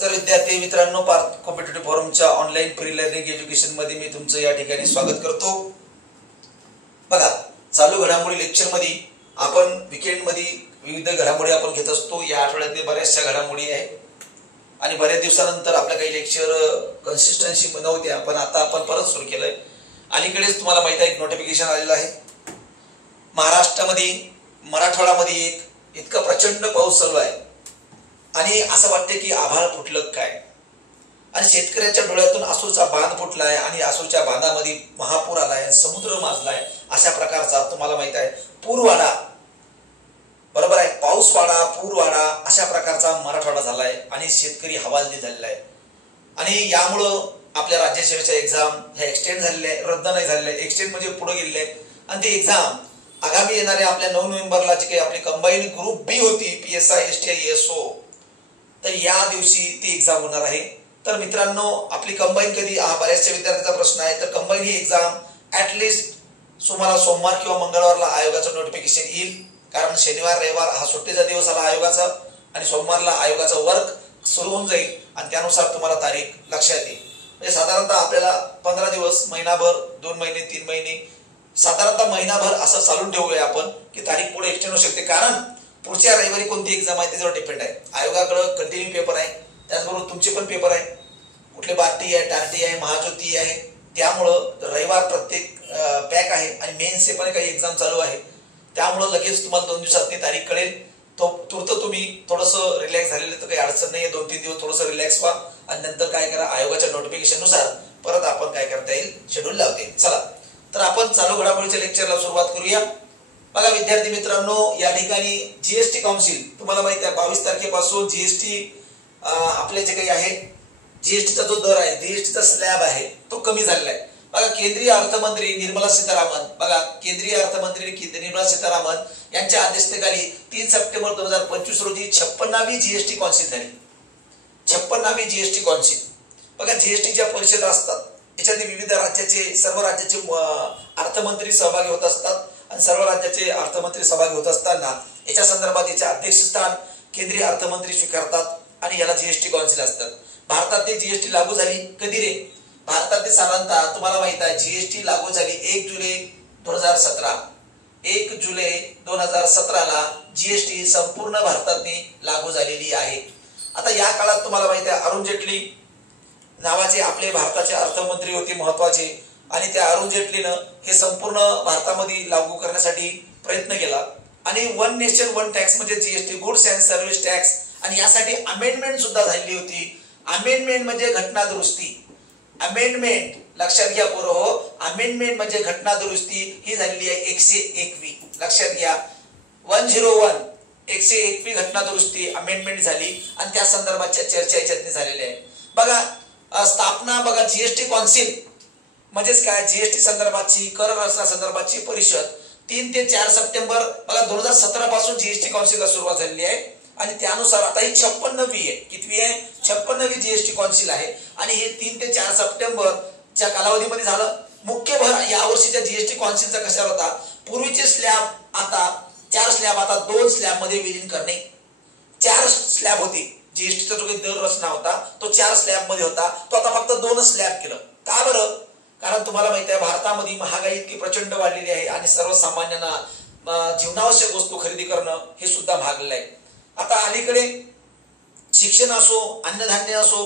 तर विद्यार्थी मित्रांनो, पार्थ कॉम्पिटिटिव्ह फोरमच्या ऑनलाईन फ्री लर्निंग एज्युकेशन मध्ये मी तुमचं या ठिकाणी स्वागत करतो। बघा, चालू घडामोडी लेक्चर मध्ये आपण वीकेंड मध्ये विविध घडामोडी आपण घेत असतो। या आठवड्यातले बऱ्याचशा घडामोडी आहे आणि बऱ्याच दिवसानंतर आपल्या काही लेक्चर कन्सिस्टन्सी नव्हत्या, पण आता आपण परत सुरू केलंय। अलीकडेच तुम्हाला माहिती आहे एक नोटिफिकेशन आलेलं आहे। महाराष्ट्रामध्ये मराठवाड्यामध्ये इतका प्रचंड पाऊस चालू आहे आणि असं वाटते की आभाळ फुटलं काय, आणि शेतकऱ्यांच्या डोळ्यातून आसूचा बांध फुटलाय आणि आसूच्या बांधामध्ये महापूर आलाय, समुद्र माजलाय। अशा प्रकारचा तुम्हाला माहित आहे पूरवाडा, बरोबर आहे, पाऊसवाडा, पूरवाडा अशा प्रकारचा मराठवाडा झालाय आणि शेतकरी हवालदिल झालेला आहे। आणि यामुळं आपल्या राज्यसेवेच्या एक्झाम ह्या एक्सटेंड झालेल्या आहे, रद्द नाही झालेल्या आहे, एक्सटेंड म्हणजे पुढे गेलेले आहे। आणि ती एक्झाम आगामी येणाऱ्या आपल्या 9 नोव्हेंबरला जी काही आपली कंबाईन ग्रुप बी होती, PSI STI ESO, तर या दिवशी ती एक्झाम होणार आहे। तर मित्रांनो, आपली कंबाईन कधी, हा बऱ्याचशा विद्यार्थ्यांचा प्रश्न आहे, तर कंबाईन ही एक्झाम ऍटलिस्ट तुम्हाला सोमवार किंवा मंगळवारला आयोगाचं नोटिफिकेशन येईल, कारण शनिवार रविवार हा सुट्टीचा दिवस आला आयोगाचा आणि सोमवारला आयोगाचा वर्क सुरू होऊन जाईल आणि त्यानुसार तुम्हाला तारीख लक्षात येईल। म्हणजे साधारणतः आपल्याला 15 दिवस, महिनाभर, 2 महिने, 3 महिने, साधारणतः महिनाभर असं चालून ठेवूया आपण की तारीख पुढे एक्सटेंड होऊ शकते, कारण पुढच्या रविवारी कोणती एक्झाम आहे त्याच्यावर डिपेंड आहे। आयोगाकडे कंटिन्यू पेपर आहे, त्याचबरोबर तुमचे पण पेपर आहे, कुठले बार्टी आहे, टार्टी आहे, महाज्योती आहे, त्यामुळं रविवार प्रत्येक पॅक आहे आणि मेन्सचे पण काही एक्झाम चालू आहे, त्यामुळं लगेच तुम्हाला 2 दिवसात ती तारीख कळेल। तो तुर्त तुम्ही थोडंसं रिलॅक्स झालेलं तर काही अडचण नाहीये, 2-3 दिवस थोडंसं रिलॅक्स व्हा आणि नंतर काय करा, आयोगाच्या नोटिफिकेशन नुसार परत आपण काय करता येईल शेड्यूल लावता येईल। चला, तर आपण चालू घडामोडीच्या लेक्चरला सुरुवात करूया। बघा विद्यार्थी मित्रांनो, या ठिकाणी जीएसटी काउन्सिल तुम्हाला माहिती आहे 22 तारखेपासून जीएसटी आपले जे काही आहे, जीएसटीचा जो दर आहे, जीएसटीचा स्लॅब आहे तो कमी झालेला आहे। बघा, केंद्रीय अर्थमंत्री निर्मला सीतारामन, बघा केंद्रीय अर्थमंत्री निर्मला सीतारामन यांच्या अध्यक्षतेखाली 3 सप्टेंबर 2025 रोजी 56वी जीएसटी काउन्सिल झाली। 56वी जीएसटी काउन्सिल, बघा जीएसटीच्या परिषद असतात, याच्यामध्ये विविध राज्याचे, सर्व राज्याचे अर्थमंत्री सहभागी होत असतात आणि सर्व राज्याचे अर्थमंत्री सहभागी होत असताना याच्या संदर्भात याचे अध्यक्षस्थान केंद्रीय अर्थमंत्री स्वीकारतात आणि याला जीएसटी काउन्सिल असतात। भारतात ते जीएसटी लागू झाली कधी रे? भारतात ते साधारणतः तुम्हाला माहित आहे जीएसटी लागू झाली 1 जुलै 2017। 1 जुलै 2017 ला जीएसटी संपूर्ण भारतात लागू झालेली आहे। आता या काळात तुम्हाला माहित आहे अरुण जेटली नावाचे आपले भारताचे अर्थमंत्री होते महत्वाचे, आणि त्या अरुण जेटलीनं हे संपूर्ण भारतामध्ये लागू करण्यासाठी प्रयत्न केला आणि 1 नेशन 1 टॅक्स म्हणजे GST, goods and service tax, आणि यासाठी अमेंडमेंट सुद्धा झालेली होती। अमेंडमेंट म्हणजे घटना दुरुस्ती, अमेंडमेंट लक्षात घ्या पोरं हो, अमेंडमेंट म्हणजे घटना दुरुस्ती ही झालेली आहे 101वी, लक्षात घ्या 101 101वी घटना दुरुस्ती अमेंडमेंट झाली आणि त्या संदर्भाच्या चर्चा याच्यात झालेल्या आहे। बघा स्थापना, बघा जीएसटी काउन्सिल म्हणजेच काय, जीएसटी संदर्भाची, कर रचना संदर्भाची परिषद 3 ते 4 सप्टेंबर बघा 2017 पासून जीएसटी काउन्सिलला सुरुवात झालेली आहे आणि त्यानुसार आता ही 56वी आहे, कितवी आहे, 56वी जीएसटी काउन्सिल आहे आणि हे 3 ते 4 सप्टेंबरच्या कालावधीमध्ये झालं। मुख्य भर या वर्षीच्या जीएसटी काउन्सिलचा कशावर होता, पूर्वीचे स्लॅब आता 4 स्लॅब आता 2 स्लॅब मध्ये विलीन करणे। 4 स्लॅब होते, जीएसटीचा जो काही दर रचना होता तो 4 स्लॅब मध्ये होता, तो आता फक्त 2 स्लॅब केलं। का बरं? कारण तुम्हाला माहिती आहे भारतामध्ये महागाई इतकी प्रचंड वाढलेली आहे आणि सर्वसामान्यांना जीवनावश्यक वस्तू खरेदी करणं हे सुद्धा महागलेलं आहे। आता अलीकडे शिक्षण असो, अन्नधान्य असो,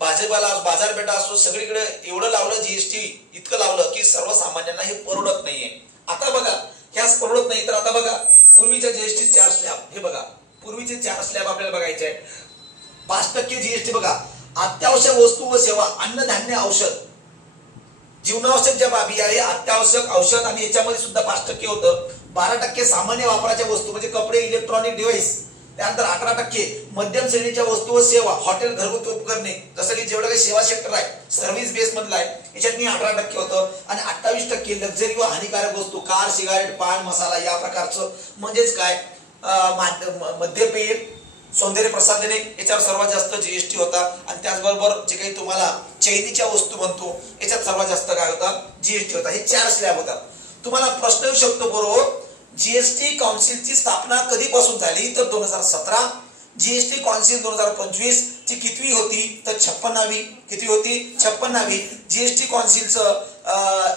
भाजीपाला, बाजारपेठा असो, सगळीकडे एवढं लावलं जीएसटी, इतकं लावलं की सर्वसामान्यांना हे परवडत नाहीये। आता बघा ह्याच परवडत नाही, तर आता बघा पूर्वीच्या जीएसटी 4 स्लॅब, हे बघा पूर्वीचे 4 स्लॅब आपल्याला बघायचे आहे। 5% जीएसटी, बघा अत्यावश्यक वस्तू व सेवा, अन्नधान्य, औषध, जीवनावश्यक ज्या बाबी आहे, अत्यावश्यक औषध आणि याच्यामध्ये सुद्धा 5% होतं। 12% सामान्य वापराच्या वस्तू म्हणजे कपडे, इलेक्ट्रॉनिक डिव्हाइस, त्यानंतर 18% मध्यम श्रेणीच्या वस्तू व सेवा, हॉटेल, घरगुती उपकरणे, जसं की जेवढं काही सेवा सेक्टर आहे, सर्व्हिस बेस मधला आहे, याच्यात 18% होतं आणि 28% लक्झरी व हानिकारक वस्तू, कार, सिगारेट, पान मसाला या प्रकारचं, म्हणजेच काय मद्यपेय, सौंदर्य प्रसाधने, याच्यावर सर्वात जास्त जीएसटी होता आणि त्याचबरोबर जे काही तुम्हाला चैनीच्या वस्तू म्हणतो याच्यात सर्वात जास्त काय होता, जीएसटी होता। हे 4 स्लॅब होतात। तुम्हाला प्रश्न येऊ शकतो बरोबर, जीएसटी काउन्सिलची स्थापना कधीपासून झाली, तर 2017 जीएसटी काउन्सिल 2025 ची कितवी होती तर 56वी. किती होती? 56वी. जीएसटी काउन्सिलचं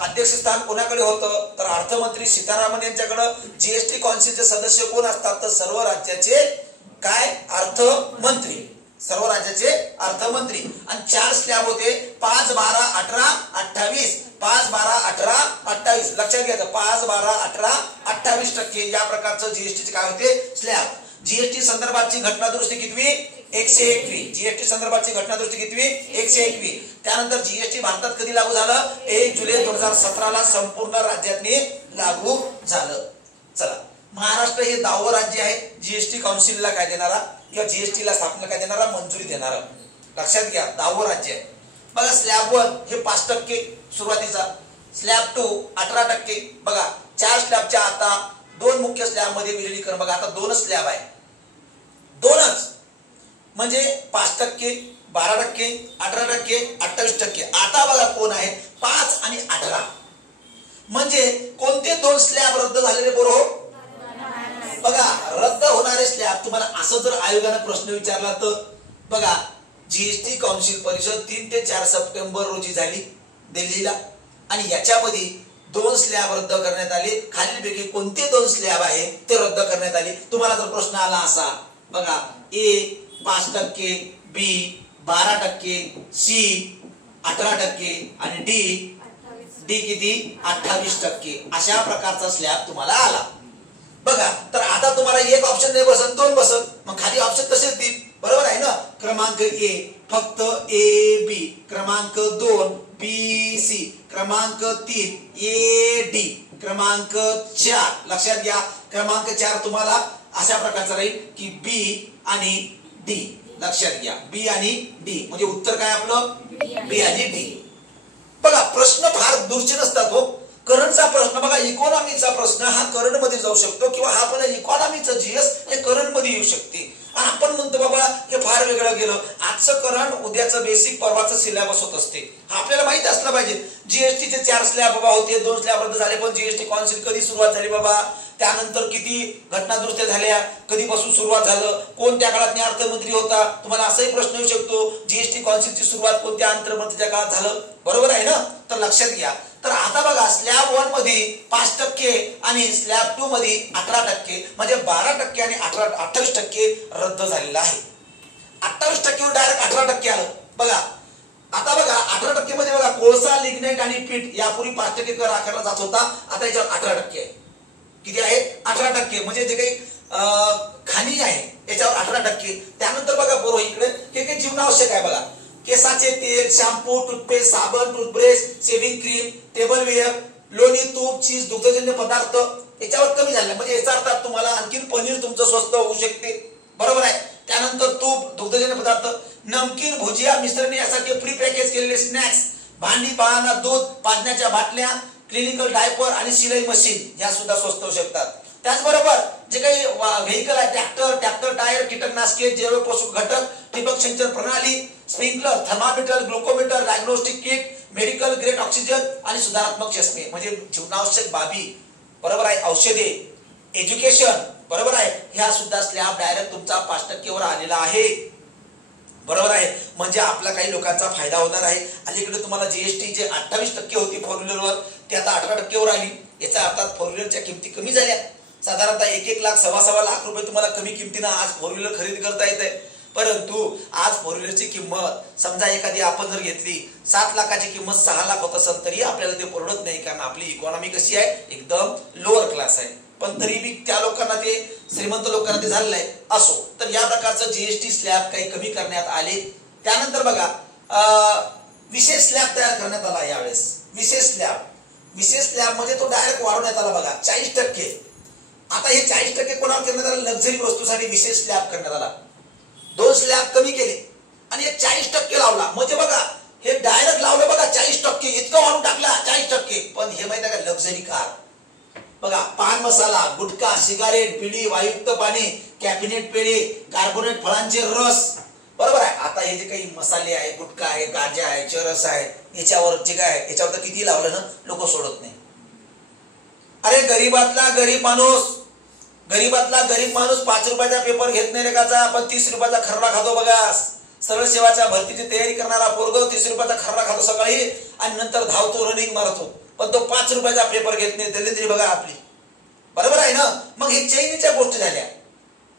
अध्यक्षस्थान कोणाकडे होतं तर अर्थमंत्री सीतारामन यांच्याकडे. जीएसटी काउन्सिलचे सदस्य कोण असतात तर सर्व राज्याचे काय अर्थमंत्री. सर्व राज्याचे अर्थमंत्री. आणि 4 स्लॅब होते 5, 12, 18, 28. 5, 12, 18, 28 लक्षात घ्यायचं. 5, 12, 18, 28% या प्रकारचं जीएसटीचे काय होते स्लॅब. जीएसटी संदर्भातची घटना दुरुस्ती कितवी 121. जीएसटी संदर्भातची घटना दुरुस्ती कितवी 121. त्यानंतर जीएसटी भारतात कधी लागू झालं 1 जुलै 2017 ला संपूर्ण राज्यातनी लागू झालं. चला, महाराष्ट्र हे 10वं राज्य आहे जीएसटी काउन्सिलला काय देणारा किंवा जीएसटी ला स्थापना काय देणारा मंजुरी देणारा. लक्षात घ्या 10वं राज्य आहे. बघा स्लॅब 1 हे 5% सुरुवातीचा. स्लॅब 2 18%. बघा 4 स्लॅबच्या आता 2 मुख्य स्लॅब मध्ये विलीनीकरण. बघा आता 2 स्लॅब आहे. 2च म्हणजे 5%, 12%, 18%, 28%. आता बघा कोण आहे 5 आणि 18. म्हणजे कोणते 2 स्लॅब रद्द झालेले बरोबर. बघा रद्द होणारे स्लॅब तुम्हाला असं जर आयोगाने प्रश्न विचारला तर बघा जीएसटी काउन्सिल परिषद 3 ते 4 सप्टेंबर रोजी झाली दिल्लीला. आणि याच्यामध्ये 2 स्लॅब रद्द करण्यात आले. खालीलपैकी कोणते 2 स्लॅब आहे ते रद्द करण्यात आले. तुम्हाला जर प्रश्न आला असा बघा ए 5%, बी 12%, सी 18% आणि डी किती 28%. अशा प्रकारचा स्लॅब तुम्हाला आला. बघा तर आता तुम्हाला एक ऑप्शन नाही बसत 2 बसत. मग खाली ऑप्शन तसेच देईल बरोबर आहे ना. क्रमांक ए फक्त ए बी. क्रमांक 2 बी सी. क्रमांक 3 ए डी. क्रमांक 4 लक्षात घ्या. क्रमांक 4 तुम्हाला अशा प्रकारचा राहील की बी आणि डी. लक्षात घ्या बी आणि डी म्हणजे उत्तर काय आपलं बी आणि डी. बघा प्रश्न फार दूरचे नसतात हो. करंटचा प्रश्न बघा इकॉनॉमीचा प्रश्न हा करंट मध्ये जाऊ शकतो किंवा हा पण इकॉनॉमीचं जीएस हे करंट मध्ये येऊ शकते. आपण म्हणतो बाबा हे फार वेगळं गेलं. आजचं करंट उद्याचं बेसिक परवाचं सिलेबस होत असते. आपल्याला माहिती असलं पाहिजे. जीएसटीचे 4 स्लॅब बाबा होते 2 स्लॅब रद्द झाले. पण जीएसटी काउन्सिल कधी सुरुवात झाली बाबा. त्यानंतर किती घटना दुरुस्त्या झाल्या. कधीपासून सुरुवात झालं. कोणत्या काळात अर्थमंत्री होता. तुम्हाला असाही प्रश्न येऊ शकतो जीएसटी काउन्सिलची सुरुवात कोणत्या अर्थमंत्रीच्या काळात झालं. बरोबर आहे ना. तर लक्षात घ्या. तर आता बघा स्लॅब 1 मध्ये 5% आणि स्लॅब 2 मध्ये 18% म्हणजे 12% आणि 28% रद्द झालेला आहे. 28% डायरेक्ट 18% आलं. बघा आता बघा 18% मध्ये बघा कोळसा लिग्नाइट आणि पीठ यापूर्वी 5% कर आकारला जात होता. आता याच्यावर 18% आहे. किती आहे 18% म्हणजे जे काही खाणी आहे याच्यावर 18%. त्यानंतर बघा बरोबर इकडे हे काही जीवनावश्यक आहे. बघा केसाचे तेल, शॅम्पू, टूथपेस्ट, साबण, टूथब्रश, शेव्हिंग क्रीम, टेबलवेअर, लोणी, तूप, चीज, दुग्धजन्य पदार्थ याच्यावर कमी झाले. म्हणजे याचा अर्थ तुम्हाला आणखी पनीर तुमचं स्वस्त होऊ शकते. बरोबर आहे. त्यानंतर तूप, दुग्धजन्य पदार्थ, नमकीन, भुजिया, मिश्रणे यासारखे प्री पॅकेज केलेले स्नॅक्स, भांडी, पाळणा, दूध, पाजण्याच्या बाटल्या, क्लिनिकल डायपर आणि सिलाई मशीन या सुद्धा स्वस्त होऊ शकतात. त्याचबरोबर जे काही व्हेकल आहे ट्रॅक्टर टायर, कीटकनाशके, जैव पोषक घटक, ठिबक सिंचन प्रणाली, sprinkler, thermometer, glucometer, diagnostic kit, medical grade oxygen आणि सुधारात्मक चष्मे म्हणजे जीवनावश्यक बाबी बरोबर आहे. औषधे, एज्युकेशन बरोबर आहे. ह्या सुद्धा स्लॅब डायरेक्ट तुमचा 5% वर आलेला आहे. बरोबर आहे. म्हणजे आपला काही लोकांचा फायदा होणार आहे. अलीकडे तुम्हाला जीएसटी जे 28% होती 4 व्हीलरवर ते आता 18% वर आली. याचा अर्थात 4 व्हीलरच्या किमती कमी झाल्या. साधारणतः 1-1 लाख 1.25 लाख रुपये तुम्हाला कमी किमतीनं आज 4 व्हीलर खरेदी करता येते. परंतु आज 4 व्हीलरची किंमत समजा एखादी आपण जर घेतली 7 लाखाची किंमत 6 लाख होत असेल तरी आपल्याला ते परवडत नाही. कारण आपली इकॉनॉमी कशी आहे एकदम लोअर क्लास आहे. पण तरी बी त्या लोकांना ते श्रीमंत लोकांना ते झालेलं आहे. असो तर या प्रकारचं जीएसटी स्लॅब काही कमी करण्यात आले. त्यानंतर बघा विशेष स्लॅब तयार करण्यात आला यावेळेस. विशेष स्लॅब म्हणजे तो डायरेक्ट वाढवण्यात आला. बघा 40%. आता हे 40% कोणावर करण्यात आलं लक्झरी वस्तूसाठी विशेष स्लॅब करण्यात आला. 2 स्लॅब कमी केले आणि एक 40% लावला. म्हणजे बघा हे डायरेक्ट लावलं बघा 40% इतकं वाढून टाकला 40%. पण हे माहिती आहे का लक्झरी कार बघा पान मसाला, गुटखा, सिगारेट, बिडी, वायुक्त पाणी, कॅबिनेट पेढे, कार्बोनेट फळांचे रस बरोबर आहे. आता हे जे काही मसाले आहे, गुटखा आहे, गांजा आहे, चरस आहे याच्यावर जे काय आहे याच्यावर तर किती लावलं ना लोक सोडत नाही. अरे गरीबातला गरीब माणूस गरीबातला गरीब माणूस 5 रुपयाचा पेपर घेत नाही रेखाचा, पण 30 रुपयाचा खर्रा खातो बघा. सरळ सेवाच्या भरतीची तयारी करणारा पोरग 30 रुपयाचा खर्रा खातो सकाळी आणि नंतर धावतो, रनिंग मारतो, पण तो 5 रुपयाचा पेपर घेत नाही. दलिंद्री बघा आपली, बरोबर आहे ना. मग हे चैनीच्या गोष्टी झाल्या.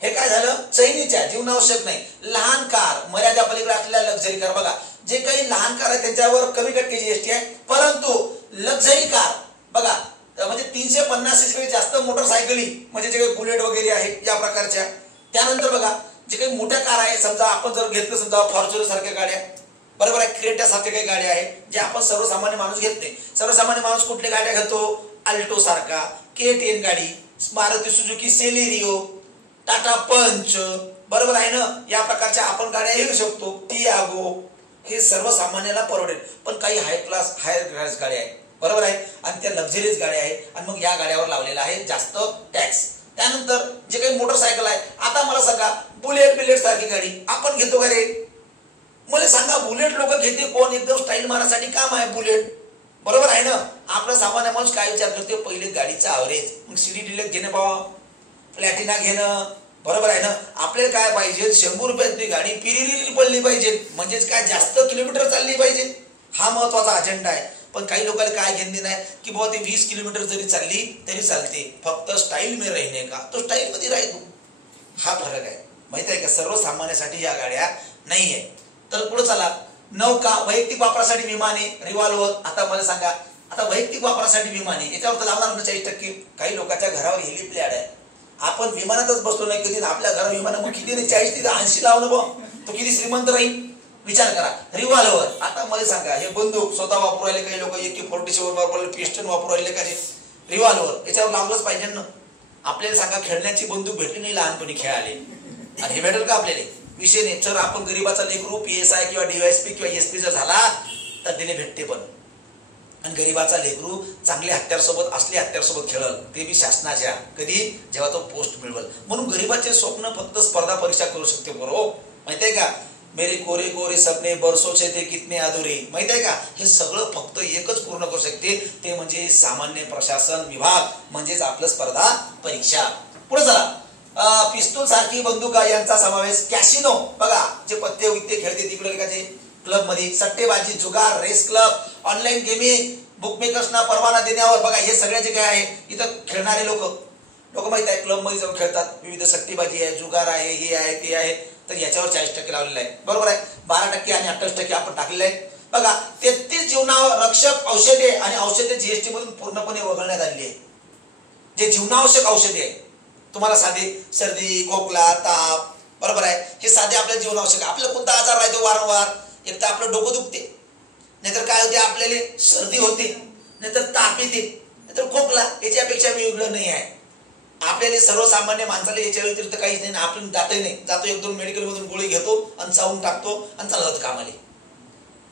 हे काय झालं, चैनीच्या, जीवनावश्यक नाही. लहान कार, मर्यादा पलीकडे असलेल्या लक्झरी कार बघा, जे काही लहान कार आहे त्यांच्यावर कमी टक्के जीएसटी आहे, परंतु लक्झरी कार बघा म्हणजे 350 सीसी जास्त मोटरसायकली म्हणजे जे काही बुलेट वगैरे आहे या प्रकारच्या. त्यानंतर बघा जे काही मोठ्या कार आहे, समजा आपण जर घेतलं समजा फॉर्च्युनर सारख्या गाड्या, बरोबर आहे, क्रेटा सारख्या काही गाड्या आहेत जे आपण सर्वसामान्य माणूस घेत नाही. सर्वसामान्य माणूस कुठल्या गाड्या घेतो, अल्टो सारखा, K10 गाडी, मारुती सुझुकी सेलेरिओ, टाटा पंच, बरोबर आहे ना, या प्रकारच्या आपण गाड्या घेऊ शकतो. टियागो, हे सर्वसामान्याला परवडेल. पण काही हाय क्लास हायर क्लास गाड्या आहेत, बरोबर आहे, आणि त्या लक्झरीज गाड्या आहेत आणि मग या गाड्यावर लावलेला आहे जास्त टॅक्स. त्यानंतर जे काही मोटरसायकल आहे, आता मला सांगा बुलेट सारखी गाडी आपण घेतो का रे? मला सांगा बुलेट लोक घेते कोण? एकदम स्टाईल मारण्यासाठी काम आहे बुलेट, बरोबर आहे ना. आपला सामान्य माणूस काय विचार करते, पहिले गाडीचा ॲव्हरेज, मग सिटी डिलक्स घेणं बाबा, प्लॅटिना घेणं, बरोबर आहे ना. आपल्याला काय पाहिजे, 100 रुपयाची गाडी पिरिरी पडली पाहिजे, म्हणजेच काय जास्त किलोमीटर चालली पाहिजे, हा महत्वाचा अजेंडा आहे. पण काही लोकांना काय घेणे नाही की बाबा ते 20 किलोमीटर जरी चालली तरी चालते, फक्त स्टाईल में रहने का, तो स्टाईल मध्ये राहतो. हा फरक आहे, माहिती आहे का. सर्वसामान्यासाठी या गाड्या नाही आहे. तर पुढे चला, नौका, वैयक्तिक वापरासाठी विमाने, रिव्हॉल्वर. आता मला सांगा, आता वैयक्तिक वापरासाठी विमाने याच्यावर तर लावणार ना 40%. काही लोकांच्या घरावर हेलिपॅड आहे, आपण विमानातच बसलो नाही कधी, आपल्या घरावर विमान, मग किती नाही 40 ते 80 लावणं बघ, तो किती श्रीमंत राहील विचार करा. रिव्हॉल्वर, आता मला सांगा, हे बंदूक स्वतः वापरू राहिले काही लोक, AK-47 वापरले, पिस्टन वापरू राहिले का, रिव्हॉल्वर याच्यावर लावलंच पाहिजे ना. आपल्याला सांगा खेळण्याची बंदूक भेटली नाही लहानपणी खेळाले, आणि हे भेटेल का आपल्याला? विषय नाही. जर आपण गरीबाचा लेकरू PSI किंवा DYSP किंवा SP जर झाला तर तिने भेटते, पण आणि गरीबाचा लेकरू चांगले हत्यारसोबत असले हत्यारसोबत खेळल, ते बी शासनाच्या, कधी जेव्हा तो पोस्ट मिळवल. म्हणून गरीबाचे स्वप्न फक्त स्पर्धा परीक्षा करू शकते, बरोबर माहिती आहे का. मेरे कोरे कोरे सपने बरसों से थे कितने अधुरे, माहिती आहे का. हे सगळं फक्त एकच पूर्ण करू शकते, ते म्हणजे सामान्य प्रशासन विभाग, म्हणजेच आपलं स्पर्धा परीक्षा. पुढे चला, पिस्तूल सारखी बंदुका यांचा समावेश. कॅसिनो बघा, जे पत्ते विकते खेळते तिकडे का जे क्लब मध्ये, सट्टेबाजी, जुगार, रेस क्लब, ऑनलाईन गेमिंग, बुकमेकर्सना परवाना देण्यावर बघा, हे सगळे जे काय आहे इथं खेळणारे लोक माहिती आहे क्लब मध्ये जाऊन खेळतात. विविध सट्टेबाजी आहे, जुगार आहे, हे आहे ते आहे, तर याच्यावर 40% लावलेलं आहे, बरोबर आहे. 12% आणि 28% आपण टाकलेले आहे बघा. 33 जीवनावश्यक औषधे आणि औषधे जीएसटी मधून पूर्णपणे वगळण्यात आलेली आहे. जे जीवनावश्यक औषधे आहे, तुम्हाला साधे सर्दी, खोकला, ताप, बरोबर आहे, हे साधे आपल्या जीवनावश्यक. आपल्याला कोणता आजार राहतो वारंवार, एक तर आपलं डोकं दुखते, नाहीतर काय होते आपल्याला सर्दी होते, नाहीतर ताप येते, नाहीतर खोकला, याच्यापेक्षा वेगळं नाही आहे. आपल्याला सर्वसामान्य माणसाला याच्या व्यतिरिक्त काहीच नाही, आपण जातही नाही, जातो 1-2 मेडिकल मधून गोळी घेतो आणि चावून टाकतो आणि चालत कामाले,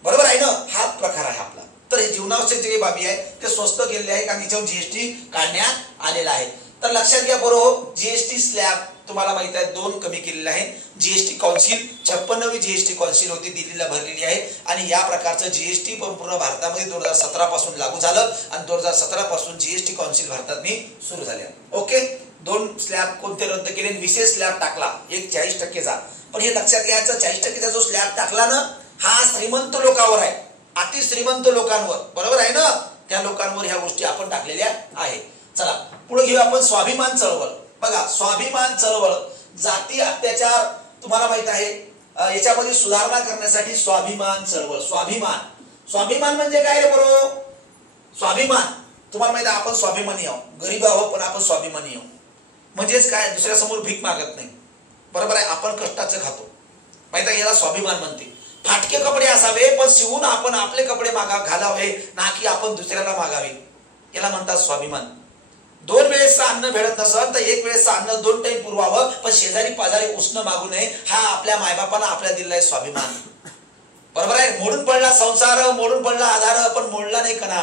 बरोबर आहे ना. हा प्रकार आहे आपला. तर हे जीवनावश्यक जे बाबी आहे ते स्वस्त केलेले आहे कारण त्याच्यावर जीएसटी काढण्यात आलेला आहे. तर लक्षात घ्या बरोबर, जीएसटी स्लॅब तुम्हाला माहित आहे 2 कमी केलेले आहे. जीएसटी काउन्सिल 56वी जीएसटी काउन्सिल होती, दिल्लीला भरलेली आहे, आणि या प्रकारचं जीएसटी पण पूर्ण भारतामध्ये 2017 पासून लागू झालं आणि 2017 पासून जीएसटी काउन्सिल भारतात सुरू झाल्या. ओके, 2 स्लॅब कोणते रद्द केले, विशेष स्लॅब टाकला एक 40%चा. पण हे लक्षात घ्यायचं, 40%चा जो स्लॅब टाकला ना, हा श्रीमंत लोकांवर आहे, अति श्रीमंत लोकांवर, बरोबर आहे ना, त्या लोकांवर ह्या गोष्टी आपण टाकलेल्या आहे. चला पुढे घेऊ आपण स्वाभिमान चळवळ. बघा, स्वाभिमान चळवळ, जाती अत्याचार तुम्हाला माहित आहे, याच्यामध्ये सुधारणा करण्यासाठी स्वाभिमान चळवळ. स्वाभिमान म्हणजे काय रे बरोबर? स्वाभिमान तुम्हाला माहित आहे, आपण स्वाभिमानी आहोत, गरीब आहोत पण आपण स्वाभिमानी आहोत. म्हणजेच काय, दुसऱ्या समोर भीक मागत नाही, बरोबर आहे, आपण कष्टाचं खातो, माहित आहे, याला स्वाभिमान म्हणते. फाटके कपडे असावे पण शिवून आपण आपले कपडे घालावे, ना की आपण दुसऱ्याला मागावे, याला म्हणतात स्वाभिमान. 2 वेळेस अन्न भेटत नसत तर 1 वेळेस अन्न 2 टाइम पुरवावं, पण शेजारी पाजारी उष्ण मागू नये, हा आपल्या मायबापांना आपल्याला दिलेला आहे स्वाभिमान, बरोबर आहे. मोडून पडला संसार, मोडून पडला आधार, पण मोडला नाही कणा,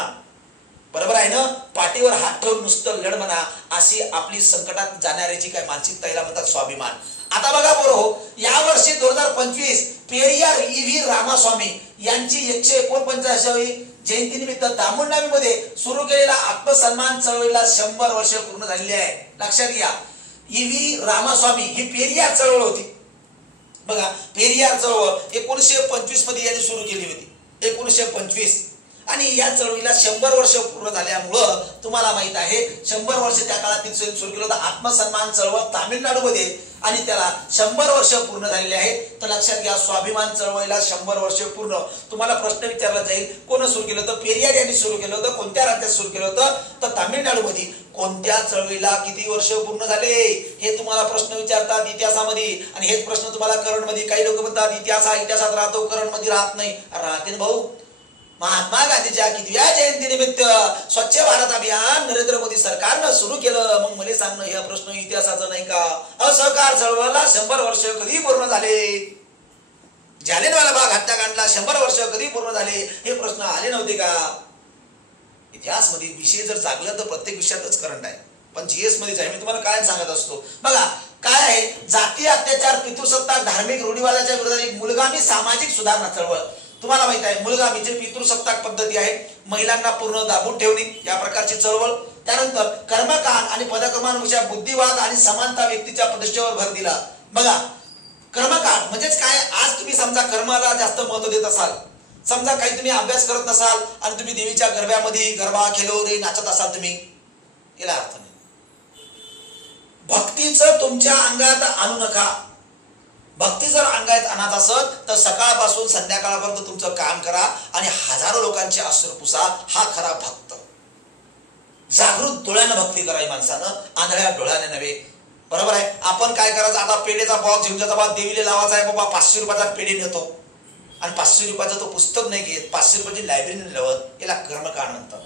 बरोबर आहे ना. पाठीवर हात ठेवून नुसतं लढ म्हणा, अशी आपली संकटात जाणाऱ्याची काय मानसिकता, याला म्हणतात स्वाभिमान. आता बघा बरोबर, या वर्षी 2025 पेरियार EV रामास्वामी यांची 149वी जयंतीनिमित्त तामिळनाडूमध्ये सुरू केलेला आत्मसन्मान चळवळीला 100 वर्ष पूर्ण झालेली आहे. लक्षात घ्या, E.V. रामास्वामी ही पेरियार चळवळ होती बघा. पेरियार चळवळ 1925 मध्ये यांनी सुरू केली होती, 1925. आणि या चळवळीला 100 वर्ष पूर्ण झाल्यामुळं तुम्हाला माहित आहे 100 वर्ष त्या काळात सुरू केलं होतं आत्मसन्मान चळवळ तामिळनाडूमध्ये, आणि त्याला 100 वर्ष पूर्ण झालेले आहेत. तर लक्षात घ्या, स्वाभिमान चळवळीला 100 वर्ष पूर्ण. तुम्हाला प्रश्न विचारला जाईल कोण सुरू केलं होतं? पेरियार यांनी सुरू केलं होतं. कोणत्या राज्यात सुरू केलं होतं? तर तामिळनाडूमध्ये. कोणत्या चळवळीला किती वर्ष पूर्ण झाले हे तुम्हाला प्रश्न विचारतात इतिहासामध्ये, आणि हेच प्रश्न तुम्हाला करंट मध्ये. काही लोक म्हणतात इतिहासात राहतो, करंट मध्ये राहत नाही. राहते ना भाऊ. महात्मा गांधीच्या कितव्या जयंतीनिमित्त स्वच्छ भारत अभियान नरेंद्र मोदी सरकारनं सुरू केलं. मग मला सांगणं हा प्रश्न इतिहासाचा नाही का? असहकार चळवळीला 100 वर्ष कधी पूर्ण झाले? जालियनवाला बाग हत्याकांडला 100 वर्ष कधी पूर्ण झाले? हे प्रश्न आले नव्हते का? इतिहास मध्ये विषय जर जागला तर प्रत्येक विषयातच करंट आहे, पण जीएस मध्ये जाईल. मी तुम्हाला काय सांगत असतो बघा. काय आहे? जातीय अत्याचार, पितृसत्ताक, धार्मिक रूढीवादाच्या विरोधात एक मूलगामी सामाजिक सुधारणा चळवळ. तुम्हाला माहित आहे मूलगामी जे पितृसत्ताक पद्धती आहे, महिलांना पूर्ण दाबून ठेवणे, या प्रकारची चळवळ. त्यानंतर कर्मकांड आणि पदक्रमांविषयी बुद्धिवाद आणि समानता, व्यक्तीच्या प्रतिष्ठेवर भर दिला. बघा, कर्मकांड म्हणजेच काय? आज तुम्ही समजा कर्माला जास्त महत्व देत असाल, समजा काही तुम्ही अभ्यास करत नसाल आणि तुम्ही देवीच्या गरब्यामध्ये गरबा खेलो रे नाचत असाल, तुम्ही याला अर्थ नाही. भक्तीचं तुमच्या अंगात आणू नका. भक्ती जर अंगात आणत असत तर सकाळपासून संध्याकाळपर्यंत तुमचं काम करा आणि हजारो लोकांचे अश्रू पुसा. हा खरा भक्त. जागृत डोळ्यानं भक्ती करावी माणसानं, आंधळ्या डोळ्याने नव्हे. बरोबर आहे. आपण काय करायचं? आता पेढेचा बॉक्स घेऊन जातो, बाबा देवीला लावायचा आहे, बाबा 500 रुपयाचा पेढे नेतो आणि 500 रुपयाचा तो पुस्तक नाही घेत, 500 रुपयाची लायब्ररी लावत. याला कर्मकांड म्हणतात.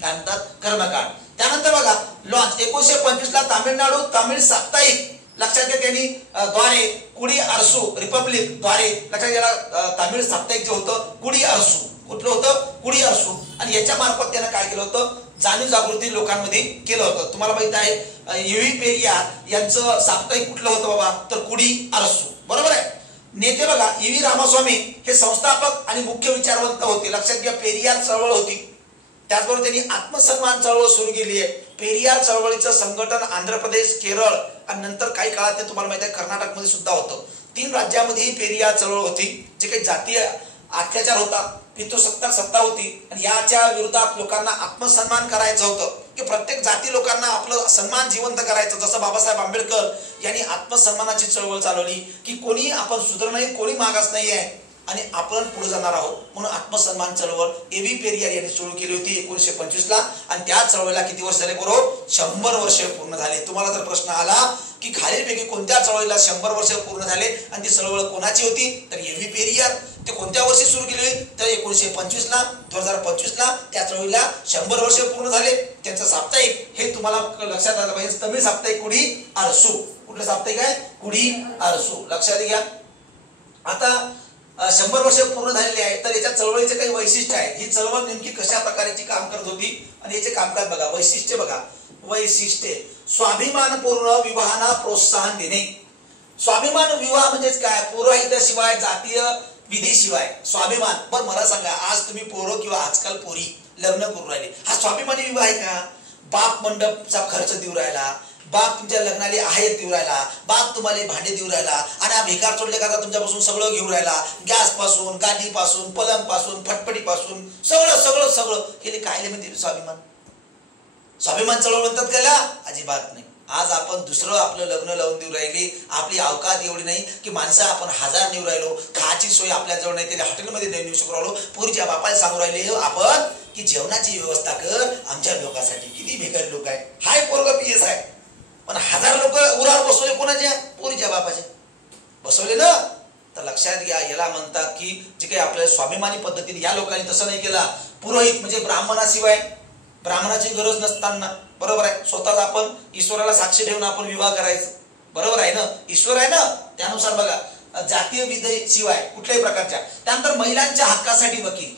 काय म्हणतात? कर्मकांड. त्यानंतर बघा लॉन्च 1925 ला तामिळनाडू तामिळ साप्ताहिक, लक्षात घ्या, त्यांनी द्वारे कुडी अरसू रिपब्लिक द्वारे, लक्षात घ्या, तामिळ साप्ताहिक जे होतं कुडी अरसू, कुठलं होतं? कुडी अरसू. आणि याच्या मार्फत त्यानं काय केलं होतं? जाणीव जागृती लोकांमध्ये केलं होतं. तुम्हाला माहित आहे E.V. पेरियार यांचं साप्ताहिक कुठलं होतं बाबा? तर कुडी अरसू. बरोबर आहे. नेते बघा E.V. रामास्वामी हे संस्थापक आणि मुख्य विचारवंत होते. लक्षात घ्या, पेरियार चळवळ होती. त्याचबरोबर त्यांनी आत्मसन्मान चळवळ सुरू केली आहे. पेरियार चळवळीचं संघटन आंध्र प्रदेश, केरळ आणि नंतर काही काळात ते तुम्हाला माहिती आहे कर्नाटक मध्ये सुद्धा होतं. 3 राज्यामध्ये ही पेरियार चळवळ होती. जे काही जातीय अत्याचार होता, पितृसत्ताक सत्ता होती, आणि याच्या विरोधात लोकांना आत्मसन्मान करायचं होतं की प्रत्येक जाती लोकांना आपलं सन्मान जिवंत करायचं. जसं बाबासाहेब आंबेडकर यांनी आत्मसन्मानाची चळवळ चालवली की कोणी आपण सुधर नाही, कोणी मागास नाही आहे आणि आपण पुढे जाणार आहोत. म्हणून आत्मसन्मान चळवळ E.V. पेरियार यांनी सुरू केली होती 1925 ला. आणि त्या चळवळीला किती वर्ष झाले बरोबर? 100 वर्ष पूर्ण झाले. तुम्हाला जर प्रश्न आला की खालीलपैकी कोणत्या चळवळीला 100 वर्ष पूर्ण झाले आणि ती चळवळ कोणाची होती? तर E.V. पेरियार. ते कोणत्या वर्षी सुरू केली होती? तर 1925 ला, 2025 ला त्या चळवळीला 100 वर्ष पूर्ण झाले. त्यांचं साप्ताहिक हे तुम्हाला लक्षात आलं पाहिजे. तमिळ साप्ताहिक कुडी अरसू. कुठलं साप्ताहिक आहे? कुडी अरसू. लक्षात घ्या. आता 100 वर्ष पूर्ण झालेले आहे. तर याच्या चळवळीचे काही वैशिष्ट्य आहे. ही चळवळ नेमकी कशा प्रकारची काम करत होती आणि याचे कामकाज बघा. वैशिष्ट्य बघा. वैशिष्ट्य स्वाभिमानपूर्ण विवाहांना प्रोत्साहन देणे. स्वाभिमान विवाह म्हणजेच काय? पुरोहिताशिवाय, जातीय विधीशिवाय स्वाभिमान. पण मला सांगा, आज तुम्ही पोरं किंवा आजकाल पोरी लग्न करून राहिले, हा स्वाभिमानी विवाह आहे का? बाप मंडपचा खर्च देऊ राहिला, बाप तुमच्या लग्नाला आहेर देऊ राहिला, बाप तुम्हाला भांडे देऊ राहिला, आणि हा भिकार सोडले का तुमच्यापासून सगळं घेऊ राहिला. गॅस पासून, गादी पासून, पलंग पासून, फटफटी पासून सगळं सगळं सगळं. हे काय म्हणते स्वाभिमान? स्वाभिमान चळवळ म्हणतात त्याला? अजिबात नाही. आज आपण दुसरं आपलं लग्न लावून देऊ राहिली. आपली अवकात एवढी नाही की माणसं आपण 1000 नेऊ राहिलो. खायची सोय आपल्याजवळ नाही, त्याला हॉटेलमध्ये नेऊ शकू राहिलो. पोरीच्या बापाला सांगू राहिले आपण की जेवणाची व्यवस्था कर आमच्या लोकांसाठी. किती बेकार लोक आहे. हाय पोरगा PS आहे, पण 1000 लोक उरावर बसवले. कोणाच्या? पोरीच्या बापाचे बसवले ना. तर लक्षात घ्या, याला म्हणतात की जे काही आपल्या स्वाभिमानी पद्धतीने या लोकांनी तसं नाही केला. पुरोहित म्हणजे ब्राह्मणाशिवाय, ब्राह्मणाची गरज नसताना, बरोबर आहे, स्वतःच आपण ईश्वराला साक्षी ठेवून आपण विवाह करायचं. बरोबर आहे ना? ईश्वर आहे ना. त्यानुसार बघा, जातीय विधी शिवाय कुठल्याही प्रकारच्या. त्यानंतर महिलांच्या हक्कासाठी वकील.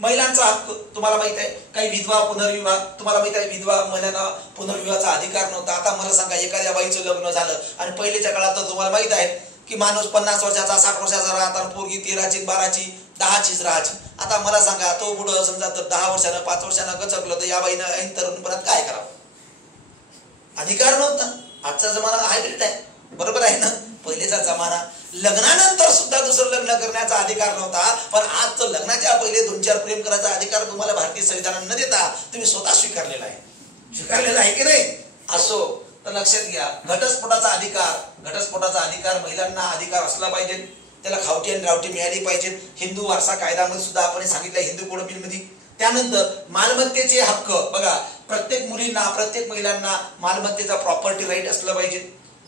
महिलांचा हक्क तुम्हाला माहित आहे. काही विधवा पुनर्विवाह, तुम्हाला माहित आहे विधवा महिलांना पुनर्विवाहाचा अधिकार नव्हता. आता मला सांगा, एखाद्या बाईचं लग्न झालं आणि पहिलेच्या काळात तर तुम्हाला माहित आहे की माणूस 50 वर्षाचा 60 वर्षाचा राहता, पोरगी 13ची 12ची 10चीच राहायची. आता मला सांगा, तो बुडं समजा तर 10 वर्षानं 5 वर्षानं गचकलं तर या बाईनं ऐन तरुणपणात काय करावं? अधिकार नव्हता. आजचा जमाना हायब्रिड आहे, बरोबर आहे ना. पहिलेचा जमाना लग्नानंतर सुद्धा दुसरं लग्न करण्याचा अधिकार नव्हता, पण आज तर लग्नाच्या पहिले 2-4 प्रेम करायचा अधिकार तुम्हाला भारतीय संविधानाने न देता तुम्ही स्वतः स्वीकारलेला आहे की नाही. असो तर लक्षात घ्या, घटस्फोटाचा अधिकार महिलांना अधिकार असला पाहिजे. त्याला खावटी आणि रावटी मिळाली पाहिजे. हिंदू वारसा कायद्यामध्ये सुद्धा आपण सांगितलं, हिंदू कोड बिलमध्ये. त्यानंतर मालमत्तेचे हक्क बघा, प्रत्येक मुलींना प्रत्येक महिलांना मालमत्तेचा प्रॉपर्टी राईट असला पाहिजे.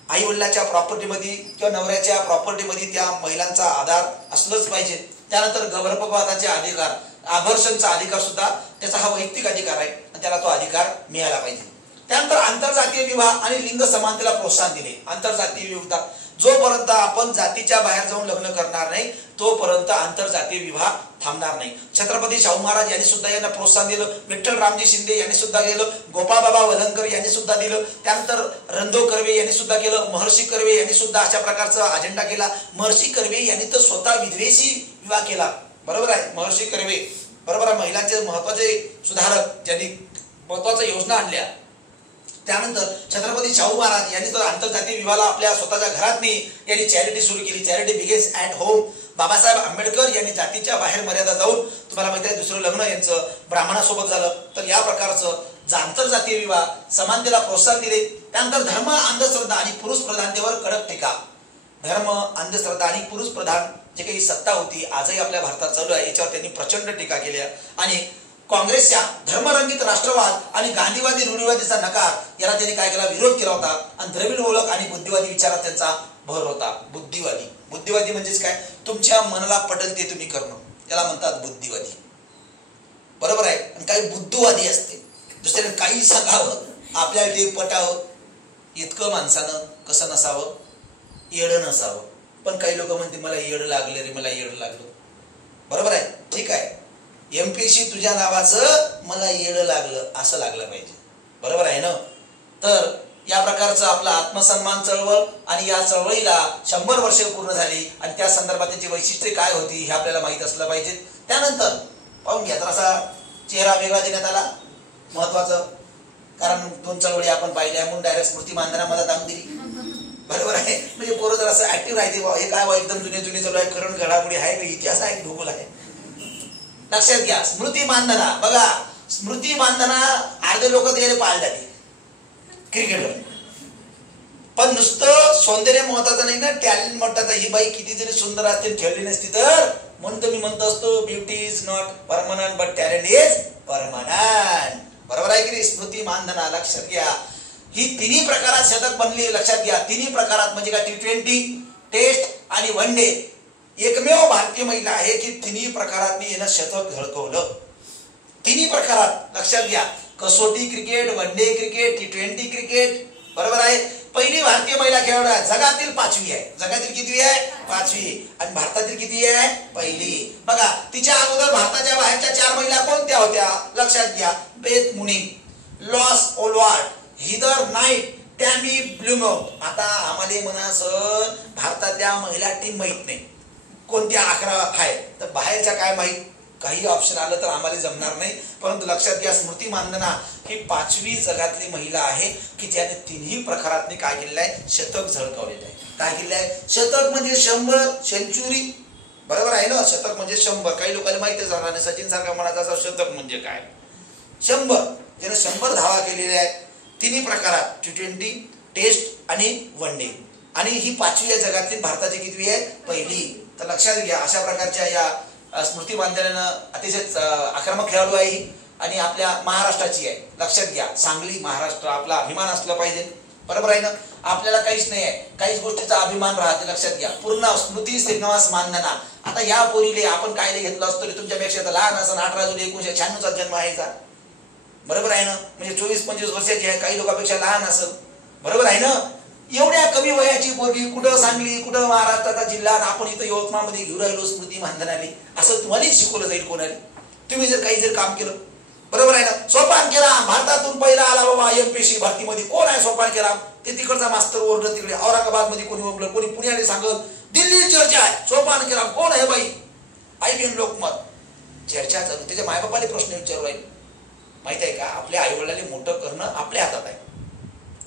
आई वडिलाच्या प्रॉपर्टीमध्ये किंवा नवऱ्याच्या प्रॉपर्टीमध्ये त्या महिलांचा आधार असलंच पाहिजे. त्यानंतर गर्भपाताचे अधिकार, आभर्षणचा अधिकार सुद्धा त्याचा हा वैयक्तिक अधिकार आहे आणि त्याला तो अधिकार मिळाला पाहिजे. त्यानंतर आंतरजातीय विवाह आणि लिंग समानतेला प्रोत्साहन दिले. आंतरजातीय विवाह, जोपर्यंत आपण जातीच्या बाहेर जाऊन लग्न करणार नाही तोपर्यंत आंतरजातीय विवाह थांबणार नाही. छत्रपती शाहू महाराज यांनी सुद्धा यांना प्रोत्साहन दिलं. विठ्ठल रामजी शिंदे यांनी सुद्धा केलं. गोपाळबाबा वलंगकर यांनी सुद्धा दिलं. त्यानंतर रणधो कर्वे यांनी सुद्धा केलं. महर्षी कर्वे यांनी सुद्धा अशा प्रकारचा अजेंडा केला. महर्षी कर्वे यांनी तर स्वतः विधवेशी विवाह केला, बरोबर आहे. महर्षी कर्वे बरोबर आहे, महिलांचे महत्वाचे सुधारक ज्यांनी महत्वाच्या योजना आणल्या. त्यानंतर छत्रपती शाहू महाराज यांनी तर आंतरजातीय विवाहाला आपल्या स्वतःच्या घरात यांनी चॅरिटी सुरू केली. Charity begins at home. Babasaheb Ambedkar यांनी जातीच्या बाहेर मर्यादा जाऊन, तुम्हाला माहिती आहे दुसरं लग्न यांचं ब्राह्मणासोबत झालं. तर या प्रकारचं आंतरजातीय विवाह समानतेला प्रोत्साहन दिले. त्यानंतर धर्म, अंधश्रद्धा आणि पुरुष प्रधानतेवर कडक टीका. धर्म, अंधश्रद्धा आणि पुरुष प्रधान जे काही सत्ता होती आजही आपल्या भारतात चालू आहे, याच्यावर त्यांनी प्रचंड टीका केली. आणि काँग्रेसच्या धर्मरंगित राष्ट्रवाद आणि गांधीवादी रूढीवादीचा नकार याला त्यांनी काय केला, विरोध केला होता. आणि द्रविड ओळख आणि बुद्धिवादी विचारात त्यांचा भर होता. बुद्धिवादी म्हणजेच काय, तुमच्या मनाला पटेल ते तुम्ही करणं, त्याला म्हणतात बुद्धिवादी, बरोबर आहे. आणि काही बुद्धवादी असते, दुसऱ्याने काही सांगावं आपल्याला ते पटावं, इतकं माणसानं कसं नसावं, येडं नसावं. पण काही लोक म्हणते मला येडं लागलं रे, मला येडं लागलं, बरोबर आहे, ठीक आहे. एमपीसी तुझ्या नावाचं मला येडं लागलं असं लागलं पाहिजे, बरोबर आहे ना. तर या प्रकारचं आपला आत्मसन्मान चळवळ आणि या चळवळीला 100 वर्षे पूर्ण झाली आणि त्या संदर्भात त्याची वैशिष्ट्ये काय होती हे आपल्याला माहित असलं पाहिजे. त्यानंतर पाहून घ्या, तर असा चेहरा वेगळा देण्यात आला, महत्वाचं, कारण 2 चळवळी आपण पाहिल्या म्हणून डायरेक्ट स्मृती मानधनामध्ये दाम दिली, बरोबर आहे. म्हणजे पोरं जर असं ऍक्टिव्ह राहते, हे काय एकदम जुने चालू आहे, करण घडामोडी आहे, इतिहास आहे, भूगोल आहे. लक्षात घ्या, स्मृती मानधना बघा, स्मृती मानधना अर्धे लोक त्याने पाळले क्रिकेटर, पण नुसतं सौंदर्य महत्वाचं नाही ना, टॅलेंट महत्वाचं. ही बाई किती जरी सुंदर असते खेळली नसती तर, म्हणून तर मी म्हणतो असतो beauty is not permanent but talent is permanent, बरोबर आहे की नाही. स्मृती मानधना लक्षात घ्या, ही तिन्ही प्रकारात शतक बनली. लक्षात घ्या, तिन्ही प्रकारात म्हणजे का, T20, टेस्ट आणि वन डे. एकमेव भारतीय महिला आहे की तिन्ही प्रकारात येणं शतक झळकवलं, तिन्ही प्रकारात. लक्षात घ्या, कसोटी cricket, one day cricket, T20 cricket, बरोबर आहे. पहिली भारतीय महिला खेळाडू आहे, जगातील 5वी आहे. जगातील कितवी आहे, 5वी. आणि भारतातील किती आहे, पहिली. बघा, तिच्या अगोदर भारताच्या बाहेरच्या 4 महिला कोणत्या होत्या, लक्षात घ्या. बेथ मुनिंग, लॉस ओलवार्ड, हिदर नाईट, टॅमी ब्लूमो. आता आम्हाला म्हणा सर, भारतातल्या महिला टीम माहित नाही कोणत्या 11 आहे, तर बाहेरच्या काय माहित, काही ऑप्शन आलं तर आम्हाला जमणार नाही. परंतु लक्षात घ्या, स्मृती मानधना ही 5वी जगातली महिला आहे की ज्याने तिन्ही प्रकारात काय केलेलं आहे, शतक झळकावलेलं आहे. काय केलेलं आहे, शतक म्हणजे 100 सेंचुरी, बरोबर आहे ना. शतक म्हणजे 100, काही लोकांना माहितीच राहणार नाही. सचिन सारखा म्हणायचा शतक म्हणजे काय, 100, ज्याने 100 धावा केलेल्या आहेत तिन्ही प्रकारात, T20, टेस्ट आणि वन डे. आणि ही 5वी आहे जगातली, भारताची कितवी आहे, पहिली. तर लक्षात घ्या, अशा प्रकारच्या या स्मृती मानधनानं अतिशय आक्रमक खेळाडू आहे आणि आपल्या महाराष्ट्राची आहे. लक्षात घ्या, सांगली महाराष्ट्र आपला अभिमान असला पाहिजे, बरोबर आहे ना. आपल्याला काहीच नाही आहे, काहीच गोष्टीचा अभिमान राहते. लक्षात घ्या, पूर्ण स्मृती श्रीनिवास मानधना. आता या पोरीले आपण काय घेतलं असतो, तुमच्यापेक्षा लहान असं 18 जुलै 1996चा जन्म आहे का, बरोबर आहे ना. म्हणजे 24-25 वर्षाची आहे, काही लोकांपेक्षा लहान असेल, बरोबर आहे ना. एवढ्या कमी वयाची पोरगी कुठं सांगली, कुठं महाराष्ट्राचा जिल्हा, आपण इथं यवतमाळमध्ये घेऊन राहिलो स्मृती मानधनाने, असं तुम्हाला शिकवलं जाईल कोणाला, तुम्ही जर काही काम केलं, बरोबर आहे ना. सोपान केराम भारतातून पहिला आला बाबा एमपीसी भरतीमध्ये. कोण आहे सोपान केराम, ते तिकडचा मास्तर ओरडत, तिकडे औरंगाबाद मध्ये कोणी ओरडलं, कोणी पुण्याने सांगत, दिल्ली चर्चा आहे, सोपान केराम कोण आहे बाई, IBN लोकमत चर्चा चालू. त्याच्या मायबापाने प्रश्न विचारू राहील, माहित आहे का, आपल्या आई वडिलांनी मोठं करणं आपल्या हातात आहे,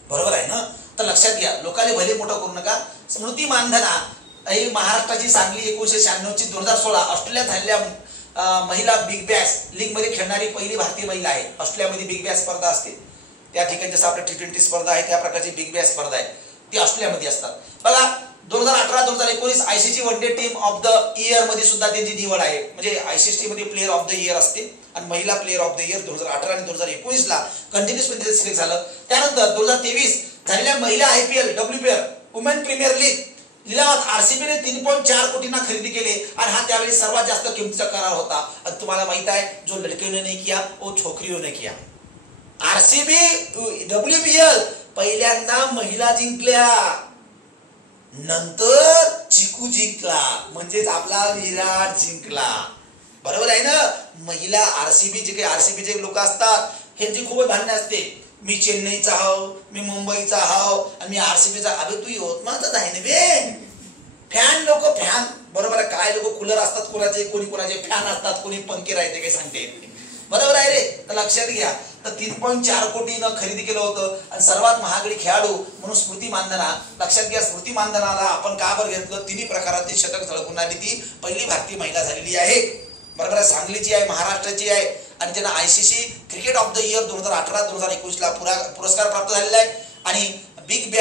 बरोबर आहे ना. तर लक्षात घ्या, लोकांनी भले मोठं करू नका. स्मृती मानधना ही महाराष्ट्राची सांगली 1996 2016 ऑस्ट्रेलियात झालेल्या महिला बिग बॅश लीग मध्ये खेळणारी पहिली भारतीय महिला आहे. ऑस्ट्रेलियामध्ये बिग बॅश स्पर्धा असते, त्या ठिकाणी जसं आपल्या T20 स्पर्धा आहे त्या प्रकारची बिग बॅश स्पर्धा आहे, ती ऑस्ट्रेलियामध्ये असतात. बघा 2018-2019 ICC one day team of the year मध्ये सुद्धा त्यांची निवड आहे. म्हणजे ICC मध्ये प्लेअर ऑफ द इयर असते आणि महिला प्लेअर ऑफ द इयर 2018 आणि 2019 ला कंटिन्युअस मध्ये सिलेक्ट झालं. त्यानंतर 2023 झालेल्या महिला IPL WPL women premier league लिलावात RCB ने 3.4 कोटींना खरेदी केले आणि हा त्यावेळी सर्वात जास्त किमतीचा करार होता. आणि तुम्हाला माहित आहे, जो लडकियों ने नहीं किया वो छोकरियों ने किया. RCB WPL पहिल्यांदा महिला जिंकल्या, नंतर चिकू जिंकला, म्हणजेच आपला विराट जिंकला. बरोबर आहे ना. महिला RCB जे काही RCB चे लोक असतात ह्यांची खूप भांडणे असते. मी चेन्नईचा हाव, मी मुंबईचा हाव आणि मी RCBचा. अबे तू यवतमाळचाच आहे ना बे. फॅन लोक फॅन, बरोबर आहे. काय लोक कूलर असतात कोणाचे, कोणी कोणाचे फॅन असतात, कोणी पंखे राहते, काही सांगते येत नाही. बरोबर आहे रे. तर लक्षात घ्या, तर 3.4 कोटीनं खरेदी केलं होतं आणि सर्वात महागडी खेळाडू म्हणून स्मृती मानधना. लक्षात घ्या, स्मृती मानधनाला आपण का बरं घेतलं, तिन्ही प्रकारात शतक झळकवणारी ती पहिली भारतीय महिला झालेली आहे. बरोबर आहे. सांगलीची आहे, महाराष्ट्राची आहे आणि त्यांना ICC cricket of the year 2018-2019 ला पुरस्कार प्राप्त झालेला आहे. आणि बिग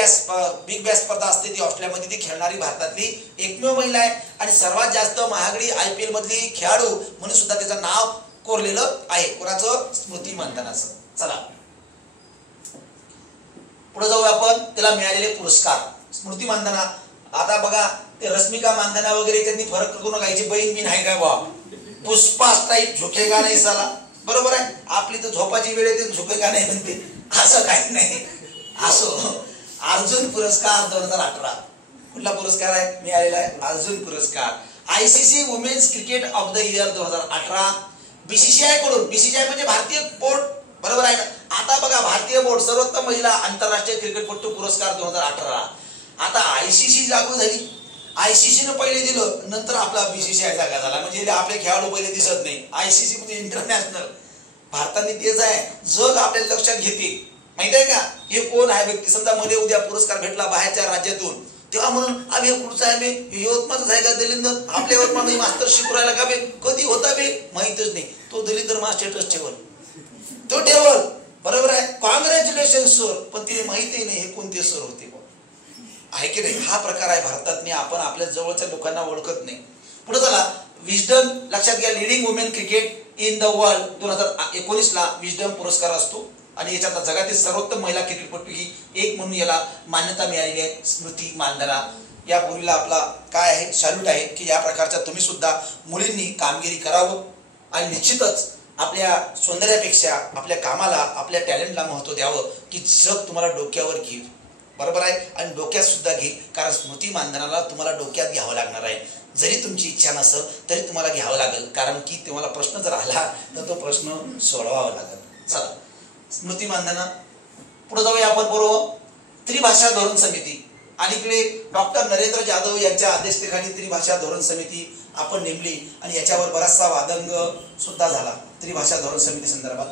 बॅश स्पर्धा असते ती ऑस्ट्रेलियामध्ये ती खेळणारी भारतातली एकमेव महिला आहे आणि सर्वात जास्त महागडी IPL मधली खेळाडू म्हणून सुद्धा त्याचं नाव कोरलेलं आहे. कोणाचं? स्मृती मानधनाचं. चला पुढे जाऊ आपण. त्याला मिळालेले पुरस्कार स्मृती मानधना. आता बघा ते रश्मिका मानधना वगैरे त्यांनी फरक करू नका, याची बहीण बी नाही काय बा, पुष्पा टाईप झोकेगा नाही साला. बरोबर आहे. आपली तर झोपाची वेळ येते, झोकेगा नाही म्हणते, असं काही नाही. असो, अर्जुन पुरस्कार 2018 कुठला पुरस्कार आहे मिळालेला आहे? अर्जुन पुरस्कार. ICC women's cricket of the year 2018 BCCI कडून. BCCI म्हणजे भारतीय बोर्ड, बरोबर आहे ना. आता बघा, भारतीय बोर्ड सर्वोत्तम महिला आंतरराष्ट्रीय क्रिकेटपटू पुरस्कार 2018. आता ICC लागू झाली, ICC ने पहिले दिलं, नंतर आपला BCCI जागा झाला. म्हणजे आपले खेळाडू पहिले दिसत नाही. ICC म्हणजे इंटरनॅशनल. भारताने तेच आहे, जग आपल्याला लक्षात घेते. माहित आहे का, हे कोण आहे व्यक्ती. समजा मध्ये उद्या पुरस्कार भेटला बाहेरच्या राज्यातून, तेव्हा म्हणून अबे कुठचा आहे बे, यवतमाळचा आहे का दलिंदर, आपल्या यवतमाळ मास्टर शिकू राहिला का बे, कधी होता बे माहितच नाही. तो दलिंदर मा स्टेटस ठेवल, तो ठेवल. बरोबर आहे. कॉंग्रॅच्युलेशन सर, पण तिने माहिती नाही हे कोणते सर होते, आहे की नाही. हा प्रकार आहे भारतात. मी आपण आपल्या जवळच्या लोकांना ओळखत नाही. पुढे चला. विजडम. लक्षात घ्या, leading women cricket in the world 2019 ला विजडम पुरस्कार असतो आणि याच्यात जगातील सर्वोत्तम महिला क्रिकेटपटू ही एक म्हणून याला मान्यता मिळालेली आहे, स्मृती मानधना. या मुलीला आपला काय आहे, सॅल्यूट आहे की या प्रकारच्या तुम्ही सुद्धा मुलींनी कामगिरी करावं आणि निश्चितच आपल्या सौंदर्यापेक्षा आपल्या कामाला, आपल्या टॅलेंटला महत्त्व द्यावं की जग तुम्हाला डोक्यावर घेईल. बरोबर आहे. आणि डोक्यात सुद्धा घेईल, कारण स्मृती मानधनाला तुम्हाला डोक्यात घ्यावं लागणार आहे. जरी तुमची इच्छा नसेल तरी तुम्हाला घ्यावं लागेल, कारण की तुम्हाला प्रश्न जर आला तर तो प्रश्न सोडवावा लागेल. चला, स्मृती मानधना. पुढे जाऊया आपण. बरोबर. त्रिभाषा धोरण समिती. अलीकडे डॉक्टर नरेंद्र जाधव यांच्या अध्यक्षतेखाली त्रिभाषा धोरण समिती आपण नेमली आणि याच्यावर बराचसा वादंग सुद्धा झाला त्रिभाषा धोरण समिती संदर्भात.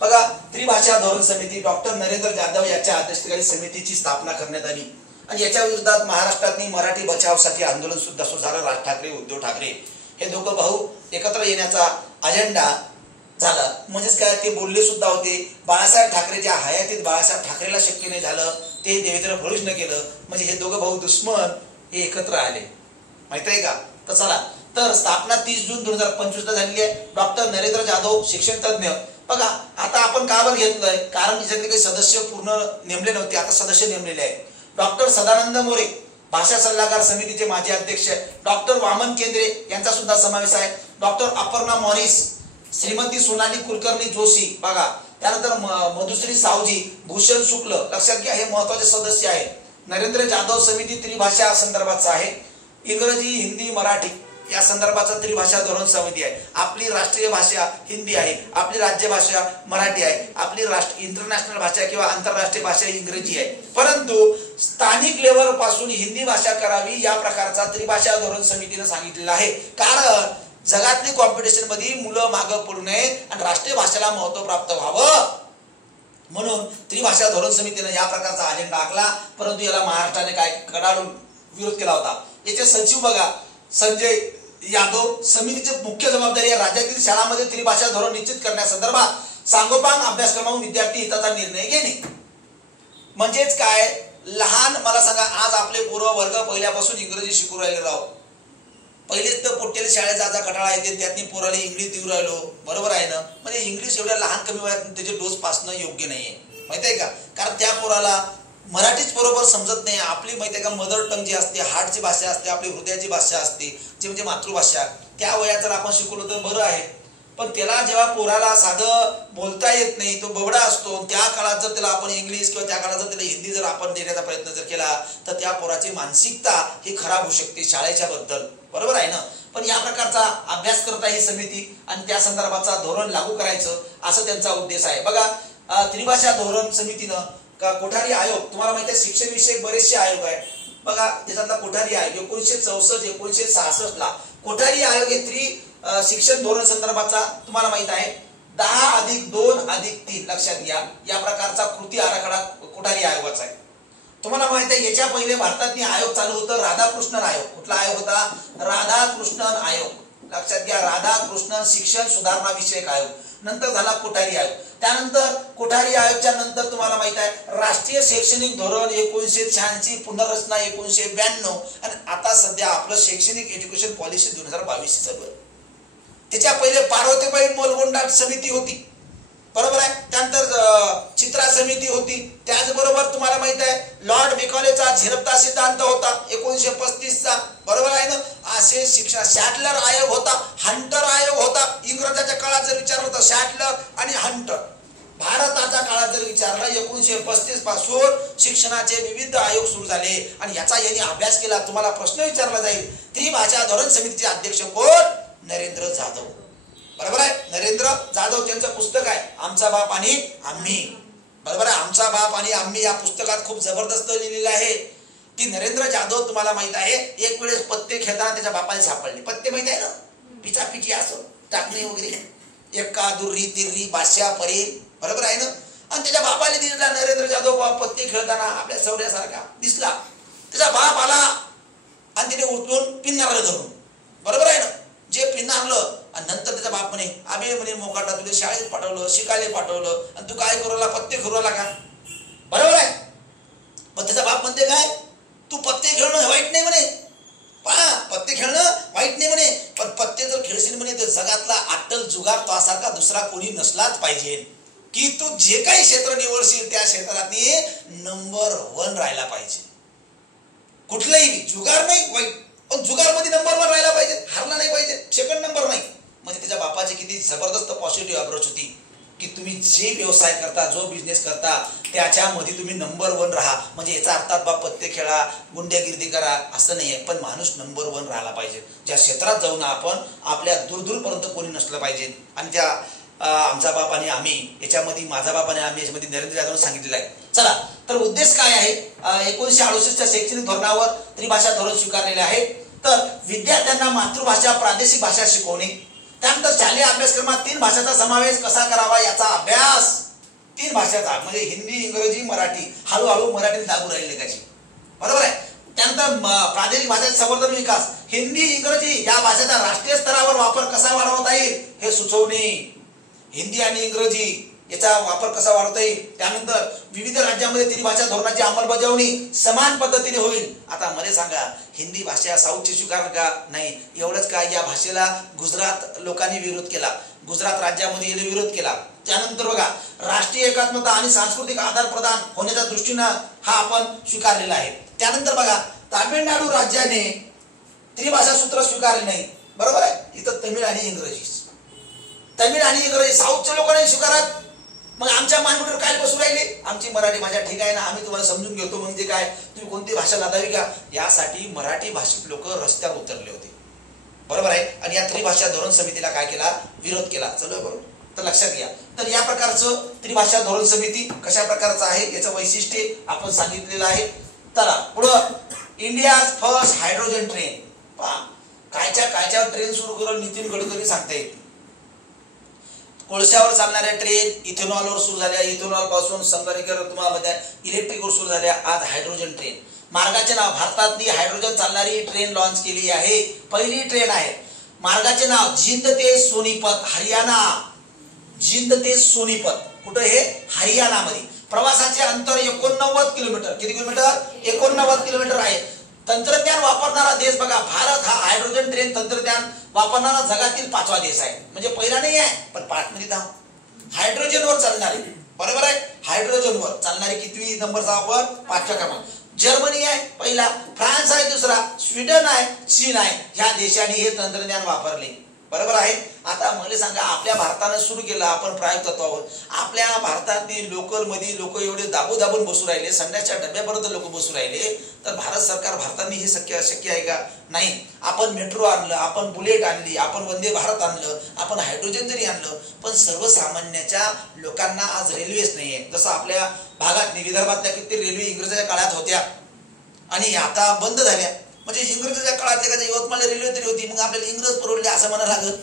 बघा, त्रिभाषा धोरण समिती डॉक्टर नरेंद्र जाधव यांच्या अध्यक्षतेखाली समितीची स्थापना करण्यात आली आणि याच्या विरोधात महाराष्ट्रातनी मराठी बचावासाठी आंदोलन सुद्धा सुरू झालं. राज ठाकरे, उद्धव ठाकरे हे दोघं भाऊ एकत्र येण्याचा अजेंडा झाला. म्हणजेच काय, ते बोलले सुद्धा होते. बाळासाहेब ठाकरेच्या हयातीत बाळासाहेब ठाकरेला शक्य नाही झालं, ते देवेंद्र फडणवीसने केलं. म्हणजे हे दोघं भाऊ दुश्मन हे एकत्र आले, माहित आहे का. तर चला, तर स्थापना 30 जून 2025 ला झालेली आहे. डॉक्टर नरेंद्र जाधव शिक्षण तज्ञ. बघा, आता आपण का बरं घेतलंय, कारण त्याच्यातले काही सदस्य पूर्ण नेमले नव्हते, आता सदस्य नेमलेले आहेत. डॉक्टर सदानंद मोरे भाषा सल्लागार समितीचे माजी अध्यक्ष, डॉक्टर वामन केंद्रे यांचा सुद्धा समावेश आहे. डॉक्टर अपर्णा मॉरिस, श्रीमती सोनाली कुलकर्णी जोशी, बघा, त्यानंतर मधुश्री सावजी, भूषण शुक्ल. लक्षात घ्या, हे महत्वाचे सदस्य आहेत. नरेंद्र जाधव समिती त्रिभाषा संदर्भाचा आहे. इंग्रजी, हिंदी, मराठी या संदर्भाचा त्रिभाषा धोरण समिती आहे. आपली राष्ट्रीय भाषा हिंदी आहे, आपली राज्य भाषा मराठी आहे, आपली इंटरनॅशनल भाषा किंवा आंतरराष्ट्रीय भाषा इंग्रजी आहे. परंतु स्थानिक लेवल पासून हिंदी भाषा करावी या प्रकारचा त्रिभाषा धोरण समितीने सांगितलेला आहे. कारण जगातली कॉम्पिटिशन मध्ये मुलं मागं पडू नये आणि राष्ट्रीय भाषेला महत्व प्राप्त व्हावं म्हणून त्रिभाषा धोरण समितीने या प्रकारचा अजेंडा आखला, परंतु याला महाराष्ट्राने काय कडाडून विरोध केला होता. याचे सचिव बघा संजय यादव, समितीची मुख्य जबाबदारी आहे राज्यातील शाळांमध्ये त्रिभाषा धोरण निश्चित करण्यासंदर्भात सांगोपांग अभ्यासक्रमातून विद्यार्थी हिताचा निर्णय घेणे. म्हणजेच काय, लहान मला सांगा, आज आपले पूर्व वर्ग पहिल्यापासून इंग्रजी शिकू राहिले राव. पहिलेच तर पोट्टेले शाळेत जायचा कटाळा येते, त्यांनी पोराला इंग्लिश देऊ राहिलो, बरोबर आहे ना. म्हणजे इंग्लिश एवढ्या लहान कमी वयात त्याचे डोस पासणं योग्य नाहीये, माहिती आहे का. कारण त्या पोराला मराठीच बरोबर समजत नाही. आपली माहिती आहे का मदर टंग जी असते, हार्टची भाषा असते, आपली हृदयाची भाषा असते, जी म्हणजे मातृभाषा, त्या वयात जर आपण शिकवलं तर बरं आहे. पण त्याला जेव्हा पोराला साधं बोलता येत नाही, तो बबडा असतो, त्या काळात जर त्याला आपण इंग्लिश किंवा त्या काळात जर त्याला हिंदी जर आपण देण्याचा प्रयत्न जर केला तर त्या पोराची मानसिकता ही खराब होऊ शकते शाळेच्या बद्दल, बरोबर आहे ना. पण या प्रकारचा अभ्यास करत आहे ही समिती आणि त्या संदर्भाचा धोरण लागू करायचं असं त्यांचा उद्देश आहे. बघा त्रिभाषा धोरण समितीनं का कोठारी आयोग, तुम्हाला माहिती आहे शिक्षण विषयक बरेचसे आयोग आहे बघा. त्याच्यातला कोठारी आयोग 1964 1966 ला कोठारी आयोग हे शिक्षण धोरण संदर्भाचा तुम्हाला माहित आहे 10+2+3 लक्षात घ्या. या प्रकारचा कृती आराखडा कोठारी आयोगाचा आहे. तुम्हाला माहित आहे याच्या पहिले भारतात आयोग चालू होतं राधाकृष्णन आयोग. कुठला आयोग होता? राधाकृष्णन आयोग. लक्षात घ्या, राधाकृष्णन शिक्षण सुधारणा विषयक आयोग. नंतर झाला कोठारी आयोग. त्यानंतर कोठारी आयोगाच्या नंतर तुम्हाला माहित आहे राष्ट्रीय शैक्षणिक धोरण 1986, पुनर्रचना 1992 आणि आता सध्या आपलं शैक्षणिक एज्युकेशन पॉलिसी 2022 चालू आहे. त्याच्या पहिले पार्वतीबाई मोलगोंडा समिती होती, बरोबर आहे. त्यानंतर चित्रा समिती होती. त्याचबरोबर तुम्हाला माहित आहे लॉर्ड मेकॉलेचा झिरपता सिद्धांत होता 1935 चा, बरोबर आहे ना. असे शिक्षण शॅटलर आयोग होता, हंटर आयोग होता. इंग्रजाच्या काळात जर विचारलं तर शॅटलर आणि हंटर. भारताच्या काळात जर विचारलं 1935 पासून शिक्षणाचे विविध आयोग सुरू झाले आणि याचा यांनी अभ्यास केला. तुम्हाला प्रश्न विचारला जाईल त्रिभाषा धोरण समितीचे अध्यक्ष कोण? नरेंद्र जाधव, बरोबर आहे. नरेंद्र जाधव त्यांचं पुस्तक आहे आमचा बाप आणि आम्ही, बरोबर आहे. आमचा बाप आणि आम्ही या पुस्तकात खूप जबरदस्त लिहिलेलं आहे की नरेंद्र जाधव तुम्हाला माहित आहे एक वेळेस पत्ते खेळताना त्याच्या बापाने सापडले. पत्ते माहित आहे ना, पिचापिची असं टाकणे वगैरे, एक्का दुर्री तिर्री बादशा परेल, बरोबर आहे ना. आणि त्याच्या बापाने दिसला नरेंद्र जाधव पत्ते खेळताना आपल्या सौर्यासारखा दिसला. त्याचा बाप आला आणि तिने उठून पिन्नारला धरून, बरोबर आहे ना. जे पिन्नारलं आणि नंतर त्याचा बाप म्हणे आम्ही म्हणे मोकाटा तुला शाळेत पाठवलं, शिकायला पाठवलं आणि तू काय करू लागला, पत्ते खेळू लागला का, बरोबर आहे. पण त्याचा बाप म्हणते काय, तू पत्ते खेळणं वाईट नाही म्हणे, पहा पत्ते खेळणं वाईट नाही म्हणे, पण पत्ते जर खेळशील म्हणे तर जगातला अट्टल जुगार तुझ्यासारखा दुसरा कोणी नसलाच पाहिजे, की तू जे काही क्षेत्र निवडशील त्या क्षेत्रात नंबर 1 राहायला पाहिजे. कुठलाही जुगार नाही वाईट, पण जुगार मध्ये नंबर 1 राहायला पाहिजे, हारला नाही पाहिजे, सेकंड नंबर नाही. म्हणजे त्याच्या बापाची किती जबरदस्त पॉझिटिव्ह अप्रोच होती की तुम्ही जे व्यवसाय करता, जो बिझनेस करता त्याच्यामध्ये तुम्ही नंबर 1 राहा. म्हणजे याचा अर्थात बाप पत्ते खेळा, गुंड्यागिरी करा असं नाहीये, पण माणूस नंबर 1 राहायला पाहिजे. ज्या क्षेत्रात जाऊन आपण आपल्या दूरपर्यंत कोणी नसलं पाहिजे. आणि त्या आमचा बाप आणि आम्ही याच्यामध्ये माझा बाप आणि आम्ही याच्यामध्ये नरेंद्र जाधव सांगितलेलं आहे. चला तर उद्देश काय आहे, 1968च्या शैक्षणिक धोरणावर त्रिभाषा धोरण स्वीकारलेले आहे. तर विद्यार्थ्यांना मातृभाषा प्रादेशिक भाषा शिकवणे, त्यानंतर शालेय अभ्यासक्रमात 3 भाषांचा समावेश कसा करावा याचा अभ्यास, 3 भाषाचा म्हणजे हिंदी इंग्रजी मराठी, हळूहळू मराठी लागू राहिली त्याची, बरोबर आहे. त्यानंतर प्रादेशिक भाषेचा संवर्धन विकास, हिंदी इंग्रजी या भाषेचा राष्ट्रीय स्तरावर वापर कसा वाढवता येईल हे सुचवणे, हिंदी आणि इंग्रजी याचा वापर कसा वाढवता येईल. त्यानंतर विविध राज्यांमध्ये त्रिभाषा धोरणाची अंमलबजावणी समान पद्धतीने होईल. आता मला सांगा हिंदी भाषा साऊथची स्वीकार का नाही, एवढंच काय या भाषेला गुजरात लोकांनी विरोध केला, गुजरात राज्यामध्ये याने विरोध केला. त्यानंतर बघा राष्ट्रीय एकात्मता आणि सांस्कृतिक आदान प्रदान होण्याच्या दृष्टीनं हा आपण स्वीकारलेला आहे. त्यानंतर बघा तामिळनाडू राज्याने त्रिभाषा सूत्र स्वीकारले नाही, बरोबर आहे. इथं तमिळ आणि इंग्रजी, तमिळ आणि इंग्रजी साऊथच्या लोकांनी स्वीकारत. मग आमच्या मानगुटीवर काय बसू राहिले, आमची मराठी भाषा ठीक आहे ना, आम्ही तुम्हाला समजून घेतो म्हणजे काय, तुम्ही कोणती भाषा लादावी का, यासाठी मराठी भाषिक लोक रस्त्यावर उतरले होते, बरोबर आहे. आणि या त्रिभाषा धोरण समितीला काय केला, विरोध केला. चलो बरोबर, तर लक्षात घ्या. तर या प्रकारचं त्रिभाषा धोरण समिती कशा प्रकारचं आहे याचं वैशिष्ट्य आपण सांगितलेलं आहे. चला पुढं इंडिया फर्स्ट हायड्रोजन ट्रेन, पहा कायच्या ट्रेन सुरू करून नितीन गडकरी सांगतायत. कोळशावर चालणाऱ्या ट्रेन इथेनॉलवर सुरू झाल्या, इथेनॉल पासून संगणकीकरण इलेक्ट्रिकवर सुरू झाल्या, आज हायड्रोजन ट्रेन. मार्गाचे नाव, भारतातली हायड्रोजन चालणारी ट्रेन लॉन्च केली आहे, पहिली ट्रेन आहे. मार्गाचे नाव जिंद ते सोनीपत, हरियाणा. जिंद ते सोनीपत कुठं? हे हरियाणामध्ये. प्रवासाचे अंतर 89 किलोमीटर. किती किलोमीटर? 89 किलोमीटर आहे. तंत्रज्ञान वापरणारा देश बघा, भारत हा हायड्रोजन ट्रेन तंत्रज्ञान वापरणारा जगातील 5वा देश आहे. म्हणजे पहिला नाही आहे, पण 5 मध्ये धाव. हायड्रोजनवर चालणारी, बरोबर आहे, हायड्रोजनवर चालणारी कितवी नंबरचा आपण? 5व्या क्रमांक. जर्मनी आहे पहिला, फ्रान्स आहे दुसरा, स्वीडन आहे, चीन आहे. ह्या देशांनी हे तंत्रज्ञान वापरले, बरोबर आहे. आता मला सांगा, आपल्या भारतानं सुरू केलं आपण प्रायोगिक तत्वावर. आपल्या भारतातली लोकल मध्ये लोक एवढे दाबून बसू राहिले, संध्याच्या डब्यापर्यंत लोक बसू राहिले, तर भारत सरकार भारताने हे शक्य आहे का? नाही. आपण मेट्रो आणलं, आपण बुलेट आणली, आपण वंदे भारत आणलं, आपण हायड्रोजन जरी आणलं, पण सर्वसामान्याच्या लोकांना आज रेल्वेच नाहीये. जसं आपल्या भागात विदर्भातल्या किती रेल्वे इंग्रजाच्या काळात होत्या आणि आता बंद झाल्या. म्हणजे इंग्रजाच्या काळात एखाद्या यवतमाळला रेल्वे तरी होती, मग आपल्याला इंग्रज परवडले असं म्हणा लागत.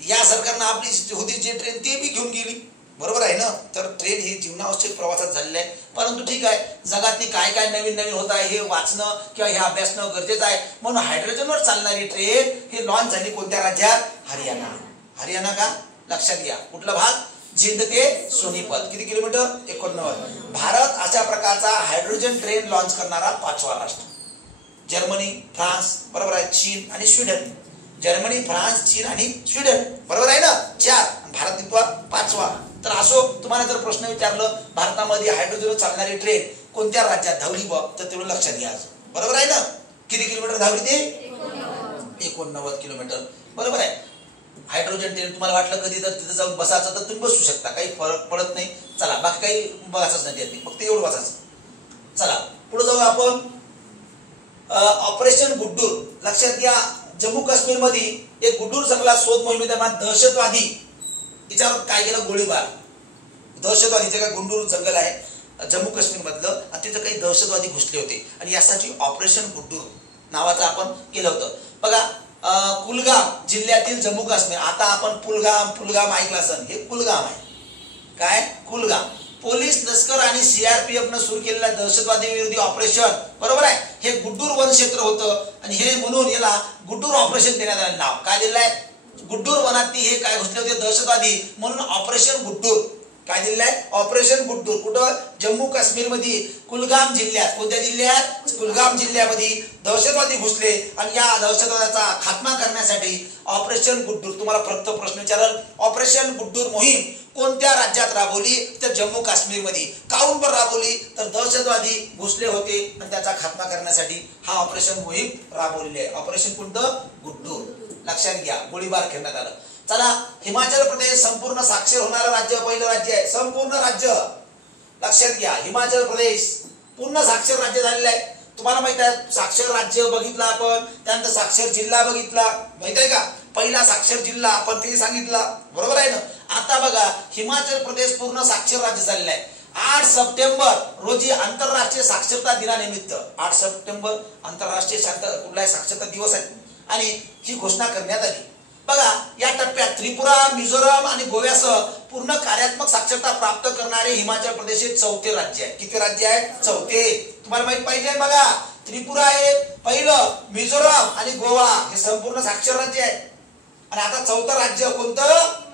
या सरकारनं आपली होती जी ट्रेन ते बी घेऊन गेली, बरोबर आहे ना. तर ट्रेन ही जीवनावश्यक प्रवासात झालेलं आहे. परंतु ठीक आहे, जगातली काय काय नवीन होत आहे हे वाचणं किंवा हे अभ्यासणं गरजेचं आहे. म्हणून हायड्रोजनवर चालणारी ट्रेन ही लॉन्च झाली कोणत्या राज्यात? हरियाणा. हरियाणा का? लक्षात घ्या. कुठला भाग? जिंद ते सोनीपत. किती किलोमीटर? 89. भारत अशा प्रकारचा हायड्रोजन ट्रेन लॉन्च करणारा 5वा राष्ट्र. जर्मनी, फ्रान्स, बरोबर आहे, चीन आणि स्वीडन. जर्मनी, फ्रान्स, चीन आणि स्वीडन, बरोबर आहे ना, 4. भारत कितवा? 5वा. तर असो, तुम्हाला जर प्रश्न विचारलं भारतामध्ये हायड्रोजनवर चालणारी ट्रेन कोणत्या राज्यात धावली बघ, तर तेवढं लक्षात घ्या, बरोबर आहे ना. किती किलोमीटर धावली ते? 89 किलोमीटर, बरोबर आहे. हायड्रोजन ट्रेन तुम्हाला वाटलं कधी तर तिथे जाऊन बसायचं तर तुम्ही बसू शकता, काही फरक पडत नाही. चला, बाकी काही बघायचंच नाही, फक्त एवढं बसायचं. चला पुढे जाऊ आपण. ऑपरेशन गुड्डूर. लक्षात घ्या, जम्मू काश्मीर मध्ये एक गुड्डूर जंगलात शोध मोहिमेदरम्यान दहशतवादी याच्यावर काय केलं? गोळीबार. दहशतवादीचे काय गुंडूर जंगल आहे जम्मू काश्मीर मधलं, आणि तिथे काही दहशतवादी घुसले होते आणि यासाठी ऑपरेशन गुड्डूर नावाचं आपण केलं होतं. बघा, कुलगाम जिल्ह्यातील जम्मू काश्मीर. आता आपण पुलगाम ऐकलं असेल, हे कुलगाम आहे. काय? कुलगाम. पोलीस, लष्कर आणि सीआरपीएफ न सुरू केलेल्या दहशतवादी विरोधी ऑपरेशन, बरोबर आहे, हे गुड्डूर वन क्षेत्र होतं आणि हे म्हणून याला गुड्डूर ऑपरेशन देण्यात आलं. नाव काय दिलं आहे? गुड्डूर वनात हे काय घुसले होते दहशतवादी, म्हणून ऑपरेशन गुड्डूर. काय दिलं आहे? ऑपरेशन गुड्डूर. कुठं? जम्मू काश्मीर मध्ये कुलगाम जिल्ह्यात. कोणत्या जिल्ह्यात? कुलगाम जिल्ह्यामध्ये दहशतवादी घुसले आणि या दहशतवादाचा खात्मा करण्यासाठी ऑपरेशन गुड्डूर. तुम्हाला फक्त प्रश्न विचारल, ऑपरेशन गुड्डूर मोहीम कोणत्या राज्यात राबवली? तर जम्मू काश्मीर मध्ये. काहून पण राबवली? तर दहशतवादी घुसले होते आणि त्याचा खात्मा करण्यासाठी हा ऑपरेशन मोहीम राबवलेली आहे. ऑपरेशन कोणतं? गुड्डूर. लक्षात घ्या, गोळीबार करण्यात आला. चला, हिमाचल प्रदेश संपूर्ण साक्षर होणारं राज्य, पहिलं राज्य आहे, संपूर्ण राज्य. लक्षात घ्या, हिमाचल प्रदेश पूर्ण साक्षर राज्य झालेलं आहे. तुम्हाला माहित आहे, साक्षर राज्य बघितलं आपण, त्यानंतर साक्षर जिल्हा बघितला, माहित आहे का? पहिला साक्षर जिल्हा आपण ते सांगितला, बरोबर आहे ना. आता बघा, हिमाचल प्रदेश पूर्ण साक्षर राज्य झालेलं आहे. 8 सप्टेंबर रोजी आंतरराष्ट्रीय साक्षरता दिनानिमित्त, 8 सप्टेंबर आंतरराष्ट्रीय कुठलाही साक्षरता दिवस आहे आणि ही घोषणा करण्यात आली. बघा, या टप्प्यात त्रिपुरा, मिझोरम आणि गोव्यासह पूर्ण कार्यात्मक साक्षरता प्राप्त करणारे हिमाचल प्रदेश हे 4थे राज्य आहे. किती राज्य आहे? 4थे. तुम्हाला माहित पाहिजे. बघा, त्रिपुरा आहे पहिलं, मिझोरम आणि गोवा हे संपूर्ण साक्षर राज्य आहे. आणि आता 4थं राज्य कोणतं?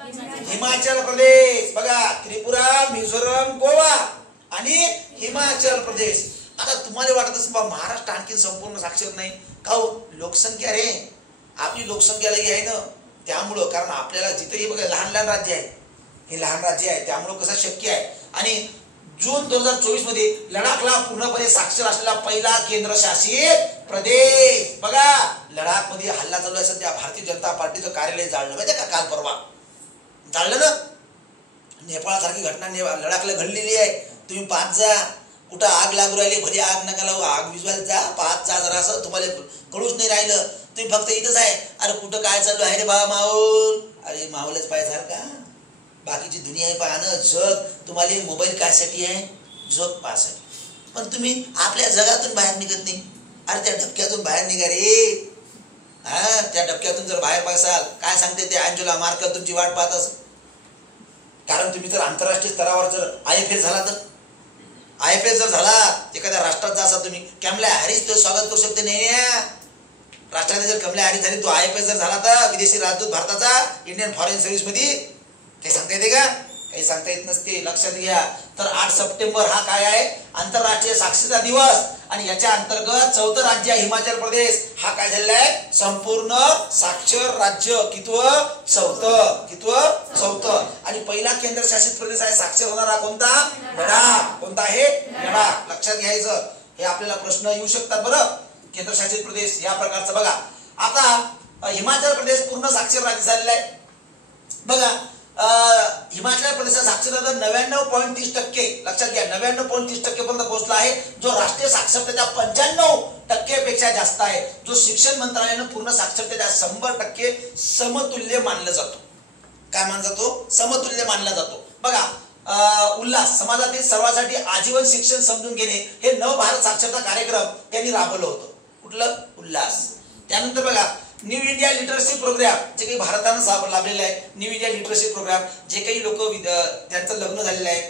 हिमाचल प्रदेश. बघा, त्रिपुरा, मिझोरम, गोवा आणि हिमाचल प्रदेश. आता तुम्हाला वाटत असेल महाराष्ट्र आणखी संपूर्ण साक्षर नाही का? लोकसंख्या रे, आपली लोकसंख्या लई आहे ना, त्यामुळं. कारण आपल्याला जिथेही बघा लहान राज्य आहे, हे लहान राज्य आहे, त्यामुळं कसं शक्य आहे. आणि जून 2024 मध्ये लडाखला पूर्णपणे साक्षर असलेला पहिला केंद्रशासित प्रदेश. बघा, लडाख मध्ये हल्ला चालू आहे सध्या. भारतीय जनता पार्टीचं कार्यालय जाळलं, माहिती का? काल परवा जाळलं ना. नेपाळसारखी घटना लडाखला घडलेली आहे. तुम्ही पाहत जा, कुठं आग लागू राहिली, भली आग नका लावू, आग विजवायला जा, पाहत जा जरा, असं तुम्हाला कळूच नाही राहिलं. तुम्ही फक्त इथंच आहे, अरे कुठं काय चालू आहे रे बाबा माहोल. अरे माहोलच पाहायसारखा, बाकीची दुनिया आहे पाहणं. जग तुम्हाला मोबाईल कायसाठी आहे? जग पाहासाठी. पण तुम्ही आपल्या जगातून बाहेर निघत नाही. अरे त्या डबक्यातून बाहेर निघा रे. त्या डबक्यातून जर बाहेर बसाल, काय सांगते ते अँजेला मार्केल तुमची वाट पाहत असं. कारण तुम्ही जर आंतरराष्ट्रीय स्तरावर जर IFS झाला तर IFS जर झाला एखाद्या राष्ट्रात जा असा तुम्ही कमला हॅरिस तो स्वागत करू शकते नाही राष्ट्राने जर कमला हॅरिस झाली तो IFS जर झाला तर विदेशी राजदूत भारताचा इंडियन फॉरेन सर्व्हिस मध्ये ते सांगता येते का काही सांगता येत नसते लक्षात घ्या तर 8 सप्टेंबर हा काय आहे आंतरराष्ट्रीय साक्षरता दिवस आणि याच्या अंतर्गत 4थं राज्य हिमाचल प्रदेश हा काय झालेला आहे संपूर्ण साक्षर राज्य कितवं चौथं आणि पहिला केंद्रशासित प्रदेश आहे साक्षर होणारा कोणता लडाख कोणता आहे लडाख लक्षात घ्यायचं हे आपल्याला प्रश्न येऊ शकतात बरं केंद्रशासित प्रदेश या प्रकारचं बघा आता हिमाचल प्रदेश पूर्ण साक्षर राज्य झालेला आहे बघा हिमाचल प्रदेशात साक्षरता दर 99.30% लक्षात घ्या 99.30% पर्यंत पोहोचला आहे जो राष्ट्रीय साक्षरतेच्या 95% पेक्षा जास्त आहे जो शिक्षण मंत्रालयाने पूर्ण साक्षरतेच्या 100% समतुल्य मानला जातो काय मानला जातो समतुल्य मानला जातो बघा उल्हास समाजातील सर्वांसाठी आजीवन शिक्षण समजून घेणे हे नव भारत साक्षरता कार्यक्रम त्यांनी राबवलं होतं कुठलं उल्हास त्यानंतर बघा न्यू इंडिया लिटरसी प्रोग्राम जे काही भारतानं लाभलेलं आहे न्यू इंडिया लिटरसी प्रोग्राम जे काही लोक त्यांचं लग्न झालेलं आहे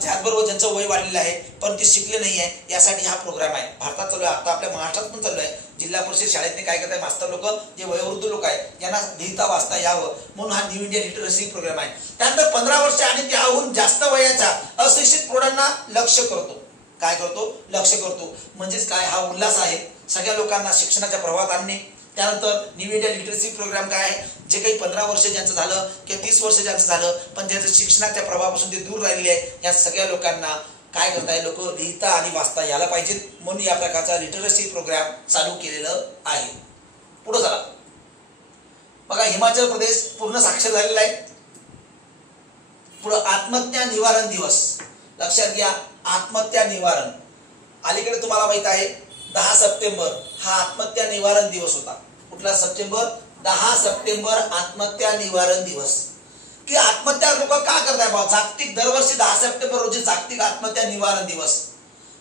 त्याचबरोबर ज्यांचं वय वाढलेलं आहे पण ते शिकले नाही आहे यासाठी हा प्रोग्राम आहे भारतात चालू आहे आता आपल्या महाराष्ट्रात पण चालू आहे जिल्हा परिषद शाळेतले काय करताय मास्तर लोक जे वयोवृद्ध लोक आहेत ज्यांना लिहिता वाचता यावं म्हणून हा न्यू इंडिया लिटरसी प्रोग्राम आहे त्यानंतर 15 वर्ष आणि त्याहून जास्त वयाच्या अशिक्षित प्रौढांना लक्ष करतो काय करतो लक्ष करतो म्हणजेच काय हा उल्हास आहे सगळ्या लोकांना शिक्षणाच्या प्रवाहात आणणे त्यानंतर न्यू इंडिया लिटरसी प्रोग्राम काय आहे जे काही 15 वर्ष ज्यांचं झालं किंवा 30 वर्ष ज्यांचं झालं पण ज्यांचं शिक्षणाच्या प्रभावापासून ते दूर राहिलेले आहे या सगळ्या लोकांना काय करताय लोक लिहिता आणि वाचता यायला पाहिजेत म्हणून या प्रकारचा लिटरसी प्रोग्राम चालू केलेलं आहे पुढे चला बघा हिमाचल प्रदेश पूर्ण साक्षर झालेला आहे पुढे आत्महत्या निवारण दिवस लक्षात घ्या आत्महत्या निवारण अलीकडे तुम्हाला माहित आहे 10 सप्टेंबर हा आत्महत्या निवारण दिवस होता कुठला सप्टेंबर 10 सप्टेंबर आत्महत्या निवारण दिवस की आत्महत्या लोक का करताय बा जागतिक दरवर्षी 10 सप्टेंबर रोजी जागतिक आत्महत्या निवारण दिवस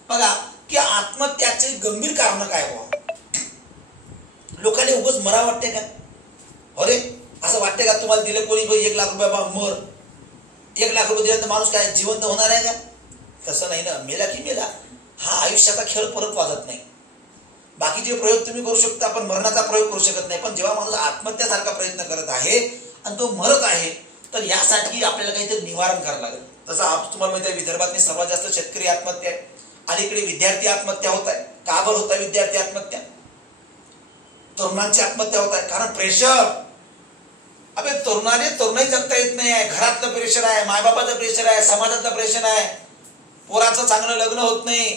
बघा की आत्महत्याचे गंभीर कारण काय बा लोकांनी उगाच मरा वाटते का अरे असं वाटते का तुम्हाला दिले कोणी 1 लाख रुपये बा मर 1 लाख रुपये दिल्यानंतर माणूस काय जिवंत होणार आहे का तसं नाही ना मेला की मेला हा आयुष्याचा खेळ परत वाजत नाही बाकीचे प्रयोग तुम्ही करू शकता पण मरणाचा प्रयोग करू शकत नाही पण जेव्हा माणूस आत्महत्यासारखा प्रयत्न करत आहे आणि तो मरत आहे तर यासाठी आपल्याला काहीतरी निवारण करावं लागेल तसं तुम्हाला माहिती आहे विदर्भात सर्वात जास्त शेतकरी आत्महत्या आहे अलीकडे विद्यार्थी आत्महत्या होत आहे का बरं होत आहे विद्यार्थी आत्महत्या तरुणांची आत्महत्या होत आहे कारण प्रेशर अबे तरुणाई जगता येत नाही आहे घरातलं प्रेशर आहे मायबापाचं प्रेशर आहे समाजाचं प्रेशर आहे पोराचं चांगलं लग्न होत नाही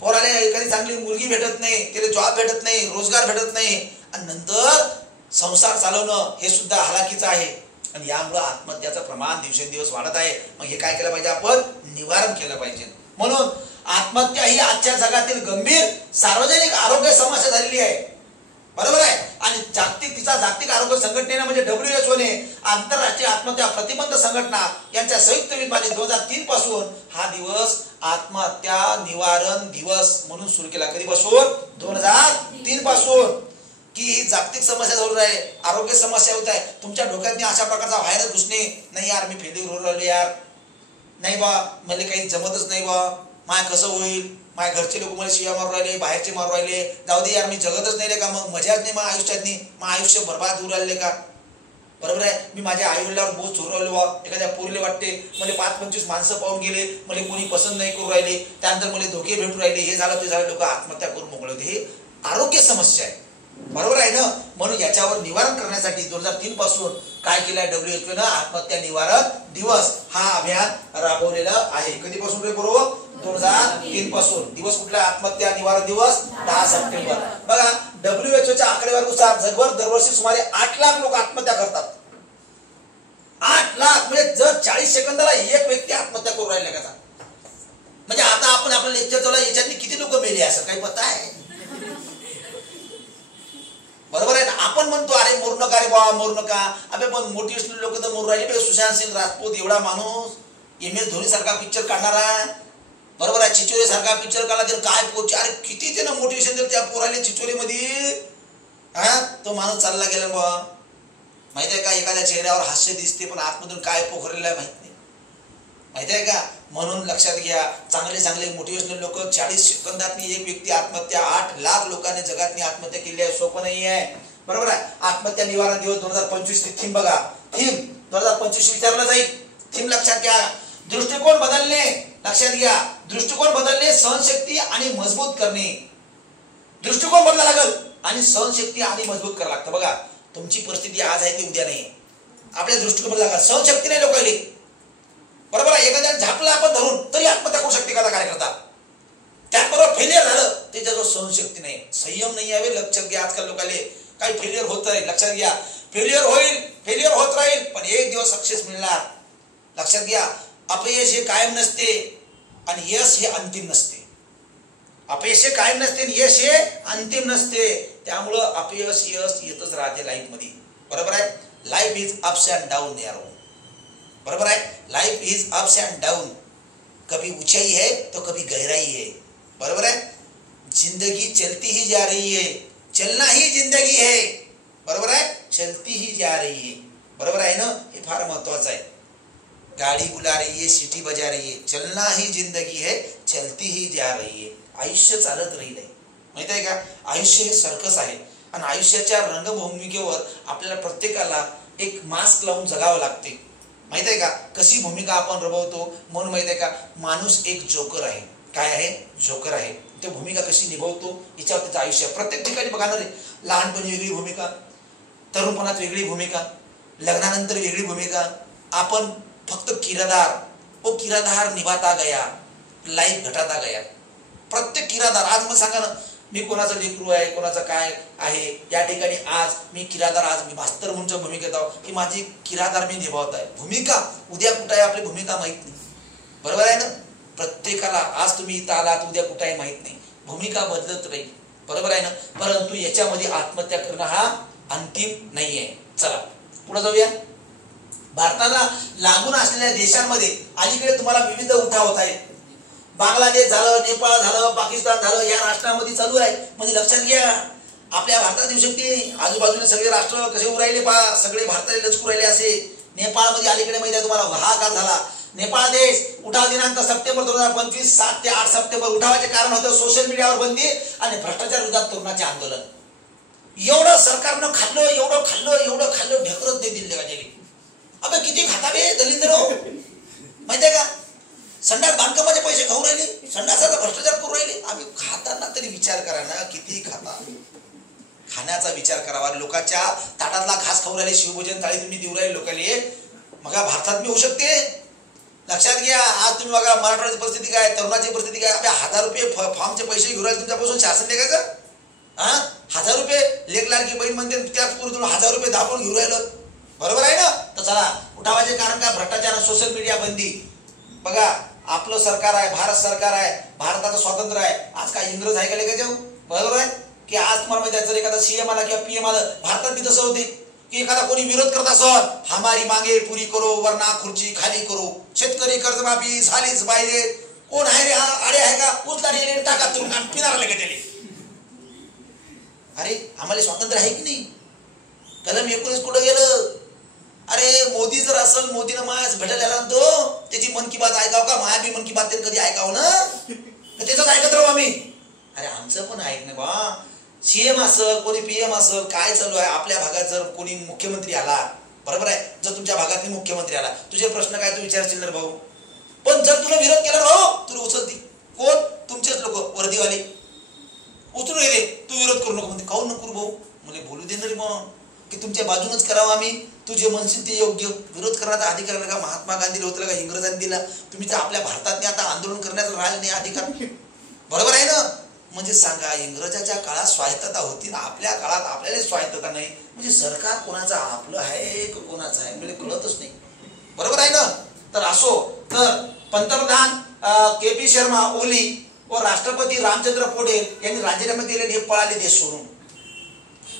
पोराला एखादी चांगली मुलगी भेटत नाही त्याला जॉब भेटत नाही रोजगार भेटत नाही आणि नंतर संसार चालवणं हे सुद्धा हलाखीचं आहे आणि यामुळे आत्महत्याचं प्रमाण दिवसेंदिवस वाढत आहे मग हे काय केलं पाहिजे आपण निवारण केलं पाहिजे म्हणून आत्महत्या ही आजच्या जगातील गंभीर सार्वजनिक आरोग्य समस्या झालेली आहे बरोबर आहे आणि जागतिक आरोग्य संघटनेने म्हणजे WHO ने आंतरराष्ट्रीय आत्महत्या प्रतिबंध संघटना यांच्या संयुक्त विद्यमाने 2003 पासून हा दिवस आत्महत्या निवारण दिवस म्हणून सुरू केला कधीपासून 2003 पासून की ही जागतिक समस्या जरूर आहे आरोग्य समस्या होत आहे तुमच्या डोक्यात अशा प्रकारचा व्हायरस घुसणे नाही यार मी फेल्युअर होऊ राहिलो यार नाही बा मला काही जमतच नाही बा माय कसं होईल माझ्या घरचे लोक मला शिव्या मारू राहिले बाहेरचे मारू राहिले जाऊ दे यार मी जगतच नाही रे का मग मजाच नाही मग आयुष्यात मग आयुष्य बरबाद होऊ राहिले का बरोबर आहे मी माझ्या आई वडिलांवर बोज झोरू राहिलो एखाद्या पोरीला वाटते मला 5-25 माणसं पाहून गेले मला कोणी पसंत नाही करू राहिले त्यानंतर मला धोके भेटू राहिले हे झालं ते झालं लोक आत्महत्या करून मोकळे होते हे आरोग्य समस्या आहे बरोबर आहे ना म्हणून याच्यावर निवारण करण्यासाठी 2003 पासून काय केलंय WHO आत्महत्या निवारण दिवस हा अभियान राबवलेलं आहे कधीपासून रे बरोबर 2003 पासून दिवस कुठला आत्महत्या निवारण दिवस 10 सप्टेंबर बघा WHOच्या आकडेवारीनुसार जगभर दरवर्षी सुमारे 8 लाख लोक आत्महत्या करतात 8 लाख म्हणजे जर 40 सेकंदाला एक व्यक्ती आत्महत्या करू राहिला का म्हणजे आता आपण आपलं लेक्चर चालू याच्यातली किती लोक मेले असं काही पता आहे बरोबर आहे ना आपण म्हणतो अरे मोरू नका रे बाबा मोरू नका अबे पण मोटिवेशनल लोक तर मोरू राहिले सुशांत सिंग राजपूत एवढा माणूस MS धोनी सारखा पिक्चर काढणारा बरोबर आहे चिचोरे सारखा पिक्चर काढला तर काय पोच अरे किती त्यानं मोटिवेशन जर त्या पोराले चिचोरे मध्ये हा तो माणूस चालला गेला बा माहित आहे का, एखाद्या चेहऱ्यावर हास्य दिसते पण आतमधून काय पोखरलेलं आहे माहित नाही, माहित आहे का. म्हणून लक्षात घ्या, चांगले चांगले मोटिवेशनल लोक 40 सेकंदात एक व्यक्ती आत्महत्या, 8 लाख लोकांनी जगातनी आत्महत्या केली आहे. सोपं नाही आहे, बरोबर आहे. आत्महत्या निवारण दिवस 2025 थीम बघा, थीम 2025 विचारलं जाईल. थीम लक्षात घ्या, दृष्टिकोन बदलणे. लक्षात घ्या, दृष्टिकोन बदलणे, सहनशक्ती आणि मजबूत करणे. दृष्टिकोन बदला लागल आणि सहनशक्ती आणि मजबूत करावं लागतं. बघा, तुमची परिस्थिती आज आहे ती उद्या नाही. आपल्या दृष्टिकोन बदला लागला, सहनशक्ती नाही लोकांना, बरोबर आहे. एखाद्याने झापलं आपण धरून तरी आत्महत्या करू शकते का कार्यकर्ता, त्याचबरोबर फेलियर झालं त्याच्याजवळ सहनशक्ती नाही, संयम नाही यावे. लक्षात घ्या, आजकाल लोकांना काही फेलियर होत आहे. लक्षात घ्या, फेलियर होईल, फेलियर होत राहील, पण एक दिवस सक्सेस मिळणार. लक्षात घ्या, अपयश हे कायम नसते आणि यश हे अंतिम नसते. अपयश हे कायम नसते आणि यश हे अंतिम नसते. त्यामुळं अपयश यश येतच राहते लाईफ मध्ये, बरोबर आहे. Life is ups and down यारो, बरोबर है. Life is ups and down, कभी ऊंचाई है तो कभी गहराई है, बरोबर है. जिंदगी चलती ही जा रही है, चलना ही जिंदगी है, बरोबर है. चलती ही जा रही है, बरोबर आहे ना. हे फार महत्वाचं आहे. गाडी बुला रही है, सिटी बजा रही है, चलना ही जिंदगी है, चलती ही जा रही है. आयुष्य चालत राहील आहे, माहित आहे का. आयुष्य हे सर्कस आहे आणि आयुष्याच्या रंगभूमिकेवर आपल्याला प्रत्येकाला एक मास्क लावून जगावं लागते, माहित आहे का. कशी भूमिका आपण रमवतो, म्हणून माहित आहे का, माणूस एक जोकर आहे. काय आहे, जोकर आहे. तो भूमिका कशी निभावतो याच्यावर त्याचं आयुष्य. प्रत्येक ठिकाणी बघा ना रे, लहानपणी वेगळी भूमिका, तरुणपणात वेगळी भूमिका, लग्नानंतर वेगळी भूमिका. आपण फक्त किरादार, वो किरादार निभाता गया, लाईफ घटाता गया. प्रत्येक किरादार, आज मग सांगा ना, मी कोणाचं लेकरू आहे, कोणाचं काय आहे, या ठिकाणी आज मी किरादार, आज मी मास्तर म्हणून भूमिकेत आहो की माझी किरादार मी निभावत आहे. भूमिका उद्या कुठं आहे आपली भूमिका माहित नाही, बरोबर आहे ना. प्रत्येकाला आज तुम्ही इथं आलात, उद्या कुठं आहे माहित नाही, भूमिका बदलत राहील, बरोबर आहे ना. परंतु याच्यामध्ये आत्महत्या करणं हा अंतिम नाही आहे. चला पुढे जाऊया. भारताला लागून असलेल्या देशांमध्ये अलीकडे तुम्हाला विविध उठाव होत आहेत. बांगलादेश झालं, नेपाळ झालं, पाकिस्तान झालं, या राष्ट्रांमध्ये चालू आहे. म्हणजे लक्षात घ्या, आपल्या भारतात येऊ शकते, आजूबाजूने सगळे राष्ट्र कसे उरायले पहा, सगळे भारताला लचकू राहिले. असे नेपाळमध्ये अलीकडे माहिती आहे तुम्हाला, हाहाकार झाला. नेपाळ देश उठाव दिनांक सप्टेंबर 2025, 7 ते 8 सप्टेंबर. उठावाचे कारण होतं सोशल मीडियावर बंदी आणि भ्रष्टाचार विरोधात तरुणाचे आंदोलन. एवढं सरकारनं खाल्लं, एवढं खाल्लं, एवढं खाल्लं, ढेकरच ते दिले का गेले. अबे किती खाता बे दलिंद्र, माहिती आहे का. संडास बांधकामाचे पैसे खाऊ राहिले, संडासाचा भ्रष्टाचार करू राहिले. आम्ही खाताना तरी विचार करा ना, किती खाता, खाण्याचा विचार करावा. लोकांच्या ताटातला घास खाऊ राहिले, शिवभोजन थाळी तुम्ही देऊ राहिले लोकांना. मग भारतात मी होऊ शकते. लक्षात घ्या, आज तुम्ही बघा मराठवाड्याची परिस्थिती काय, तरुणाची परिस्थिती काय. आपल्या 1000 रुपये फॉर्मचे पैसे घेऊ राहिले तुमच्यापासून, शासन लेखायचं. 1000 रुपये लेख लाडकी बहीण म्हणते, त्याच पूर्वी तुम्ही 1000 रुपये दाबून घेऊ राहिलं, बरोबर आहे ना. तर चला, उठावाचे कारण काय, भ्रष्टाचार, सोशल मीडिया बंदी. बघा, आपलं सरकार आहे, भारत सरकार आहे, भारताचं स्वातंत्र्य आहे. आज काय इंग्रज आहे का लेखा जाऊ, बरोबर आहे की. आज तुम्हाला माहिती आहे, जर एखादा सीएम आला किंवा पीएम आलं, भारतात बी तसं होते की एखादा कोणी विरोध करत असत, हमारी मागे पुरी करो वरना खुर्ची खाली करो, शेतकरी कर्जमाफी झालीच पाहिजे. कोण आहे रे हा, आडे आहे का, उचला रे टाका तुरुंगात, पिणारा लेखा त्याला. अरे आम्हाला स्वातंत्र्य आहे की नाही. कलम 19 कुठं गेलं. अरे मोदी जर असेल, मोदीनं मायाच भेटायला आला तो, त्याची मन की बात ऐकाव का, माया बी मन की बात त्यांनी कधी ऐकावं ना, त्याच ऐकत राहू आम्ही. अरे आमचं पण ऐक ना बा. सीएम असेल, कोणी पीएम असेल, काय चालू आहे आपल्या भागात, जर कोणी मुख्यमंत्री आला, बरोबर आहे, जर तुमच्या भागात मुख्यमंत्री आला, तुझे प्रश्न काय तू विचारशील ना भाऊ. पण जर तुला विरोध केला भाऊ, तुला उचलती कोण, तुमचेच लोक वर्दीवाले उचलून येते. तू विरोध करू नको म्हणते, काहून नको भाऊ, मला बोलू दे ना रे मग, की तुमच्या बाजूनच करावं आम्ही, तू जे म्हणशील ते योग्य. विरोध करण्याचा अधिकार का महात्मा गांधीला होता का इंग्रजांनी दिला. तुम्ही तर आपल्या भारतात आता आंदोलन करण्याचा राहिला नाही अधिकार, बरोबर आहे ना. म्हणजे सांगा, इंग्रजाच्या काळात स्वायत्तता होती, आपल्या काळात आपल्याला स्वायत्तता नाही. म्हणजे सरकार कोणाचं आपलं आहे का कोणाचं आहे म्हणजे कळतच नाही, बरोबर आहे ना. तर असो, तर पंतप्रधान KP शर्मा ओली व राष्ट्रपती रामचंद्र पटेल यांनी राजीनामा दिले, हे पळाले देश सोडून.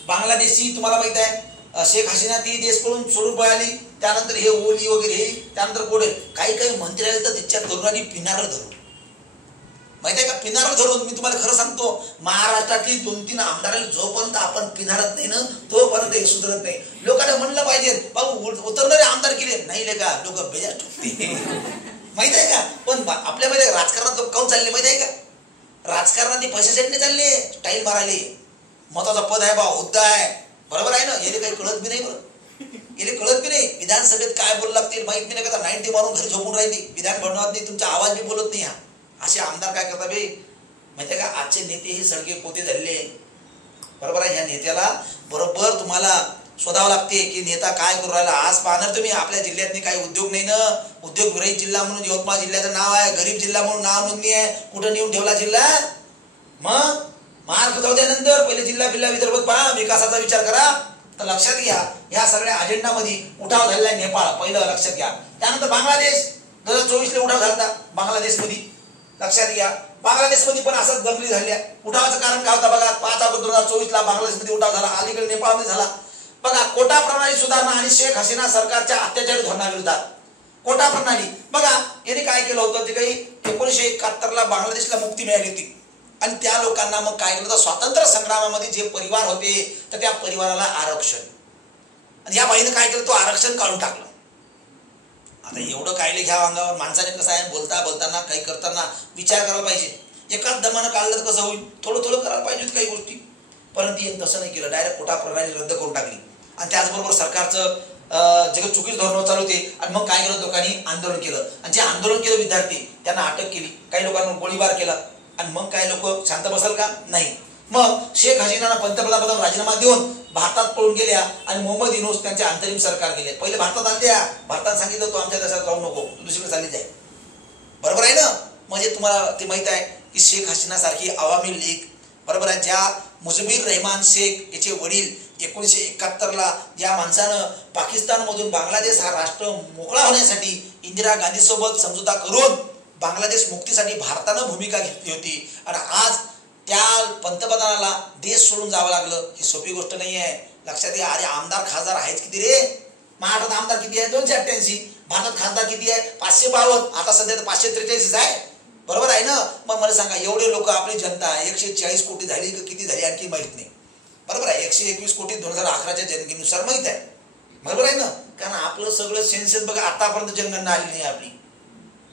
बांगलादेशची तुम्हाला माहित आहे, शेख हसीना ती देश सोडून पळाली. त्यानंतर हे ओली वगैरे हे, त्यानंतर पटेल. काही काही मंत्री आले तर त्याच्या तरुणांनी पिणारं धरून, माहिती आहे का? पिनार धरून मी तुम्हाला खरं सांगतो, महाराष्ट्रातली 2-3 आमदारांनी जोपर्यंत आपण पिनारत नाही ना तोपर्यंत हे सुधरत नाही. लोकांना म्हणलं पाहिजे बाबू उतरणारे आमदार केले नाही ले का लोक बेजा ठोकते माहित आहे का? पण आपल्यामध्ये राजकारणात लोक काऊन चालले माहिती आहे का? राजकारणात पैशासाठी नाही चालले, स्टाईल मारायले. महत्वाचा पद आहे बा, हुद्दा आहे, बरोबर आहे ना? याला काही कळत बी नाही, बरं याला कळत बी नाही. विधानसभेत काय बोलू लागतील माहित बी नाही का? 90 मारून घरी झोपून राहिली, विधान बनवत नाही, तुमचा आवाज बी बोलत नाही. असे आमदार काय करतात बे माहिती आहे का? आजचे नेते हे सडके पोते झालेले, बरोबर आहे? ह्या नेत्याला बरोबर तुम्हाला शोधावं लागते की नेता काय करू राहिला. आज पाहणार तुम्ही आपल्या जिल्ह्यात काही उद्योग नाही ना, उद्योग विरहित जिल्हा म्हणून यवतमाळ जिल्ह्याचं नाव आहे, गरीब जिल्हा म्हणून नाव नोंदणी आहे. कुठं नेऊन ठेवला जिल्हा? मग महाराष्ट्र जाऊ द्यानंतर पहिले जिल्हा विदर्भात पहा, विकासाचा विचार करा. तर लक्षात घ्या, ह्या सगळ्या अजेंडामध्ये उठाव झालेला आहे नेपाळ, पहिलं लक्षात घ्या. त्यानंतर बांगलादेश 2024 उठाव झाला बांगलादेशमध्ये, लक्षात घ्या. बांगलादेशमध्ये पण असंच दंगली झाल्या. उठावाचं कारण काय होतं बघा, 5 ऑगस्ट 2024 बांगलादेशमध्ये उठाव झाला, अलीकडे नेपाळमध्ये झाला. बघा, कोटा प्रणाली सुधारणा आणि शेख हसीना सरकारच्या अत्याचारी धोरणाविरोधात कोटा प्रणाली. बघा याने काय केलं होतं, ते काही 1971 बांगलादेशला मुक्ती मिळाली होती आणि त्या लोकांना मग काय केलं होतं, स्वातंत्र्य संग्रामामध्ये जे परिवार होते तर त्या परिवाराला आरक्षण, आणि या बाईने काय केलं, तो आरक्षण काढून टाकलं. आता एवढं कायले घ्या अंगावर, माणसाने कसं आहे बोलताना काही करताना विचार करायला पाहिजे. एकाच दमानं काढलं तर कसं होईल, थोडं करायला पाहिजे काही गोष्टी. परंतु यांनी तसं नाही केलं, डायरेक्ट कोटा प्रणाली रद्द करून टाकली. आणि त्याचबरोबर सरकारचं जे चुकीचं धोरण चालू होते. आणि मग काय केलं, लोकांनी आंदोलन केलं, आणि जे आंदोलन केलं विद्यार्थी त्यांना अटक केली, काही लोकांना गोळीबार केला. आणि मग काय लोक शांत बसल का? नाही. मग शेख हसीना पंतप्रधानपदावर राजीनामा देऊन भारतात पळून गेल्या आणि मोहम्मद युनूस त्यांचे अंतरिम सरकार गेले. पहिले भारतात आल्या, भारतात सांगितलं तू आमच्या देशात राहू नको, तू दुसरीकडे चालली जाय, बरोबर आहे ना? म्हणजे तुम्हाला ते माहित आहे की शेख हसीना सारखी अवामी लीग, बरोबर आहे, ज्या मुजबीर रहमान शेख याचे वडील 1971 ज्या माणसानं पाकिस्तानमधून बांगलादेश हा राष्ट्र मोकळा होण्यासाठी इंदिरा गांधी सोबत समझोता करून बांगलादेश मुक्तीसाठी भारतानं भूमिका घेतली होती, आणि आज त्या पंतप्रधानाला देश सोडून जावं लागलं, ही सोपी गोष्ट नाही आहे. लक्षात घ्या. अरे आमदार खासदार आहेच किती रे? महाराष्ट्रात आमदार किती आहे? 288. भारतात खासदार किती आहे? 552. आता सध्या तर 543 आहे, बरोबर आहे ना? मग मला सांगा, एवढे लोक आपली जनता 140 कोटी झाली की किती झाली आणखी माहित नाही, बरोबर आहे? 121 कोटी 2011च्या जनगणनेनुसार माहित आहे, बरोबर आहे ना? कारण आपलं सगळं सेन्सेस बघा, आतापर्यंत जनगणना आली नाही आपली.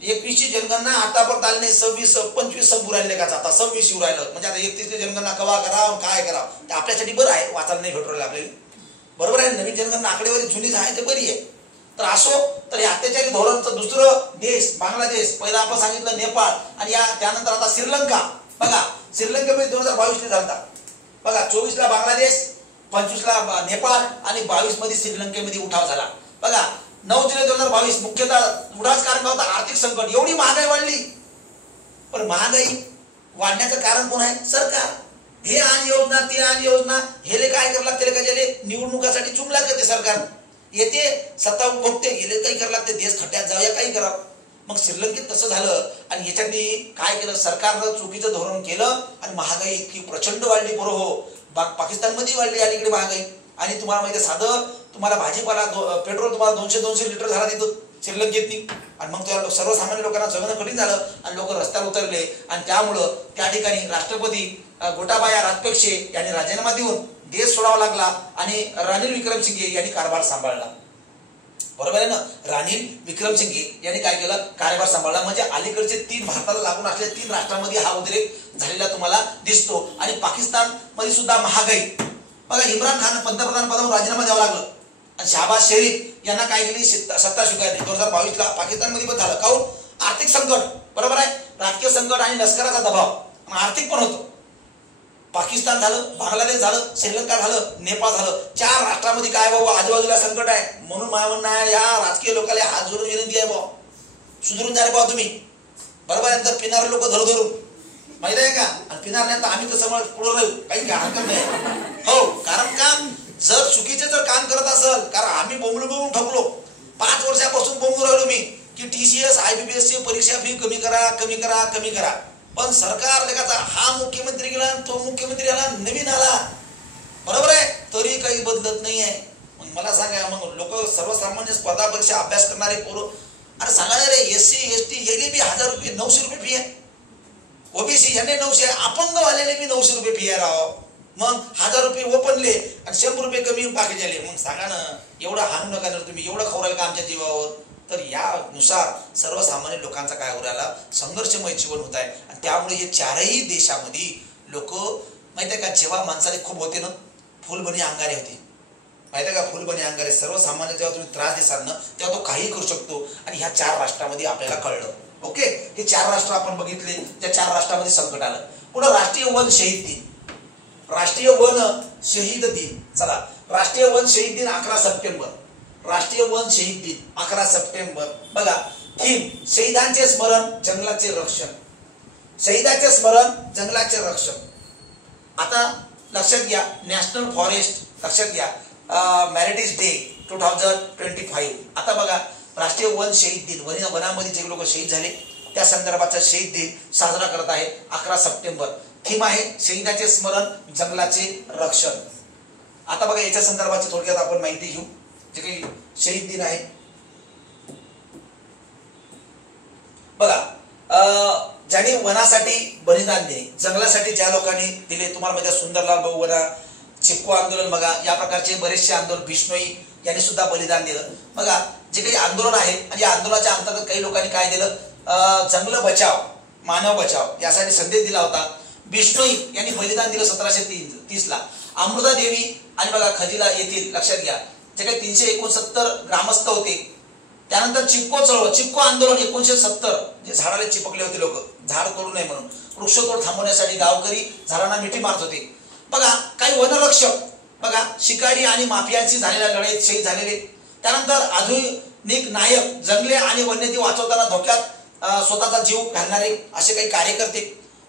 21ची जनगणना आतापर्यंत आली नाही, 26 25 संपू राहिले का? आता 26 येऊ राहिलं, म्हणजे आता 31ची जनगणना कवा करावं काय करावं ते आपल्यासाठी बरं आहे, वाचायला नाही भेटू राहिलं आपल्याला, बरोबर आहे? नवीन जनगणना आकडेवारी जुनी आहे ते बरी आहे. तर असो, तर हे अत्याचारी धोरणचं दुसरं देश बांगलादेश, पहिला आपण सांगितलं नेपाळ, आणि त्यानंतर आता श्रीलंका. बघा श्रीलंकेमध्ये 2022 झाला बघा, 24 बांगलादेश, 25 नेपाळ आणि 22 मध्ये श्रीलंकेमध्ये उठाव झाला. बघा 9 जुलै 2022 मुख्यतः उठावाचं कारण काय होतं? आर्थिक संकट. एवढी महागाई वाढली, पण महागाई वाढण्याचं कारण कोण आहे? सरकार. हे आण योजना ते आण योजना, हेले काय करावं लागते का? ज्याले निवडणुकासाठी चुमला करते सरकार, येते सत्ता उपभोगते, गेले काही करावं लागते, देश खड्ड्यात जाऊया काही करावं. मग श्रीलंकेत तसं झालं, आणि याच्यातनी काय केलं, सरकारनं चुकीचं धोरण केलं आणि महागाई इतकी प्रचंड वाढली. बरोबर, पाकिस्तानमध्ये वाढली अलीकडे महागाई. आणि तुम्हाला माहिती आहे, साधं तुम्हाला भाजीपाला पेट्रोल तुम्हाला 200 लिटर झाला तिथं श्रीलंकेतनी, आणि मग त्या सर्वसामान्य लोकांना जगणं कठीण झालं आणि लोक रस्त्यावर उतरले. आणि त्यामुळं त्या ठिकाणी राष्ट्रपती गोटाबाया राजपक्षे यांनी राजीनामा देऊन देश सोडावा लागला आणि रानिल विक्रमसिंघे यांनी कारभार सांभाळला, बरोबर आहे ना? रानिल विक्रमसिंघे यांनी काय केलं? कारभार सांभाळला. म्हणजे अलीकडचे 3 भारताला लागून असलेल्या 3 राष्ट्रांमध्ये हा उद्रेक झालेला तुम्हाला दिसतो. आणि पाकिस्तान मध्ये सुद्धा महागाई. बघा इम्रान खान पंतप्रधान पदावर राजीनामा द्यावा लागला आणि शहबाज शरीफ यांना काय केली? सत्ता स्वीकारली. 2022 पाकिस्तानमध्ये पण झालं. काऊन? आर्थिक संकट, बरोबर आहे, राजकीय संकट आणि लष्कराचा दबाव, आर्थिक पण होतो. पाकिस्तान झालं, बांगलादेश झालं, श्रीलंका झालं, नेपाळ झालं. 4 राष्ट्रांमध्ये काय बाबा आजूबाजूला संकट आहे. म्हणून माझ्या म्हणणं आहे, या राजकीय लोकांना हात जोडून विनंती आहे बाबा, सुधरून जा रे बाबा तुम्ही, बरोबर आहे? पिणारे लोक धरून माहित आहे का? आणि पिणार नाही तर आम्ही तर समोर पुढे राहू, काही हरकत नाही. हो, कारण का जर चुकीचे जर काम करत असेल, कारण आम्ही बोंबलून ठकलो 5 वर्षापासून बोंबून राहिलो मी की TCS IBPS ची परीक्षा फी कमी करा. पण सरकार लेखाचा हा मुख्यमंत्री गेला, तो मुख्यमंत्री आला, नवीन आला, बरोबर आहे, तरी काही बदलत नाही आहे. मग मला सांगा, मग लोक सर्वसामान्य स्पर्धा परीक्षा अभ्यास करणारे पोरं, अरे सांगा रे, SC ST यायले बी 1000 रुपये 900 रुपये फी आहे. ओबीसी यांनी 900, अपंग वाल्याने बी 900 रुपये फी आहे राव. मग 1000 रुपये ओपनले आणि 100 रुपये कमी बाकी झाले. मग सांगा ना, एवढं हाणू नका ना तुम्ही, एवढं खाऊ का आमच्या जीवावर. तर यानुसार सर्वसामान्य लोकांचा काय होऊ राहिला, संघर्षमय जीवन होत आहे. आणि त्यामुळे हे चारही देशामध्ये लोक माहिती आहे का, जेव्हा माणसाने खूप होते ना, फुलबनी अंगारे होते माहिती आहे का, फुलबनी अंगारे. सर्वसामान्य जेव्हा तुम्ही त्रास देसाल ना, तेव्हा तो काही करू शकतो. आणि ह्या 4 राष्ट्रामध्ये आपल्याला कळलं. ओके, हे 4 राष्ट्र आपण बघितले. त्या 4 राष्ट्रामध्ये संकट आलं. पुन्हा राष्ट्रीय वन शहीद दिन, राष्ट्रीय वन शहीद दिन. चला, राष्ट्रीय वन शहीद दिन 11 सप्टेंबर. राष्ट्रीय वन शहीद दिन 11 सप्टेंबर. बघा थीम, शहीदांचे स्मरण, जंगलाचे रक्षण. शहीदाचे स्मरण, जंगलाचे रक्षण. आता लक्षात घ्या, नॅशनल फॉरेस्ट लक्षात घ्या, मॅरिटेज डे 2025. आता बघा, राष्ट्रीय वन शहीद दिन, वनामध्ये जे लोक शहीद झाले त्या संदर्भाचा शहीद दिन साजरा करत आहे 11 सप्टेंबर. थीम आहे शहीदाचे स्मरण, जंगलाचे रक्षण. आता बघा, याच्या संदर्भाची थोडक्यात आपण माहिती घेऊ. जे काही शहीद दिन आहे बघा, ज्यांनी वनासाठी बलिदान दिले, जंगलासाठी ज्या लोकांनी दिले, तुम्हाला माहिती आहे सुंदरलाल भाऊ वना, चिपको आंदोलन, बघा या प्रकारचे बरेचसे आंदोलन, बिश्नोई यांनी सुद्धा बलिदान दिलं. बघा जे काही आंदोलन आहे आणि या आंदोलनाच्या अंतर्गत काही लोकांनी काय दिलं, जंगल बचाव, मानव बचाव यासाठी संदेश दिला होता. बिश्नोई यांनी बलिदान दिलं 1730 ला. अमृता देवी आणि बघा खजिला येथील लक्षात घ्या, जे काही 369 ग्रामस्थ होते. त्यानंतर चिपको चळवळ, चिपको आंदोलन 1970, जे झाडाला चिपकले होते लोक, झाड तोडू नये म्हणून, वृक्षतोड थांबवण्यासाठी गावकरी झाडांना मिठी मारत होते. बघा काही वनरक्षक, बघा शिकारी आणि माफियांशी झालेल्या लढाईत शहीद झालेले. त्यानंतर आधुनिक नायक, जंगले आणि वन्यजीव वाचवताना धोक्यात स्वतःचा जीव घालणारे असे काही कार्यकर्ते,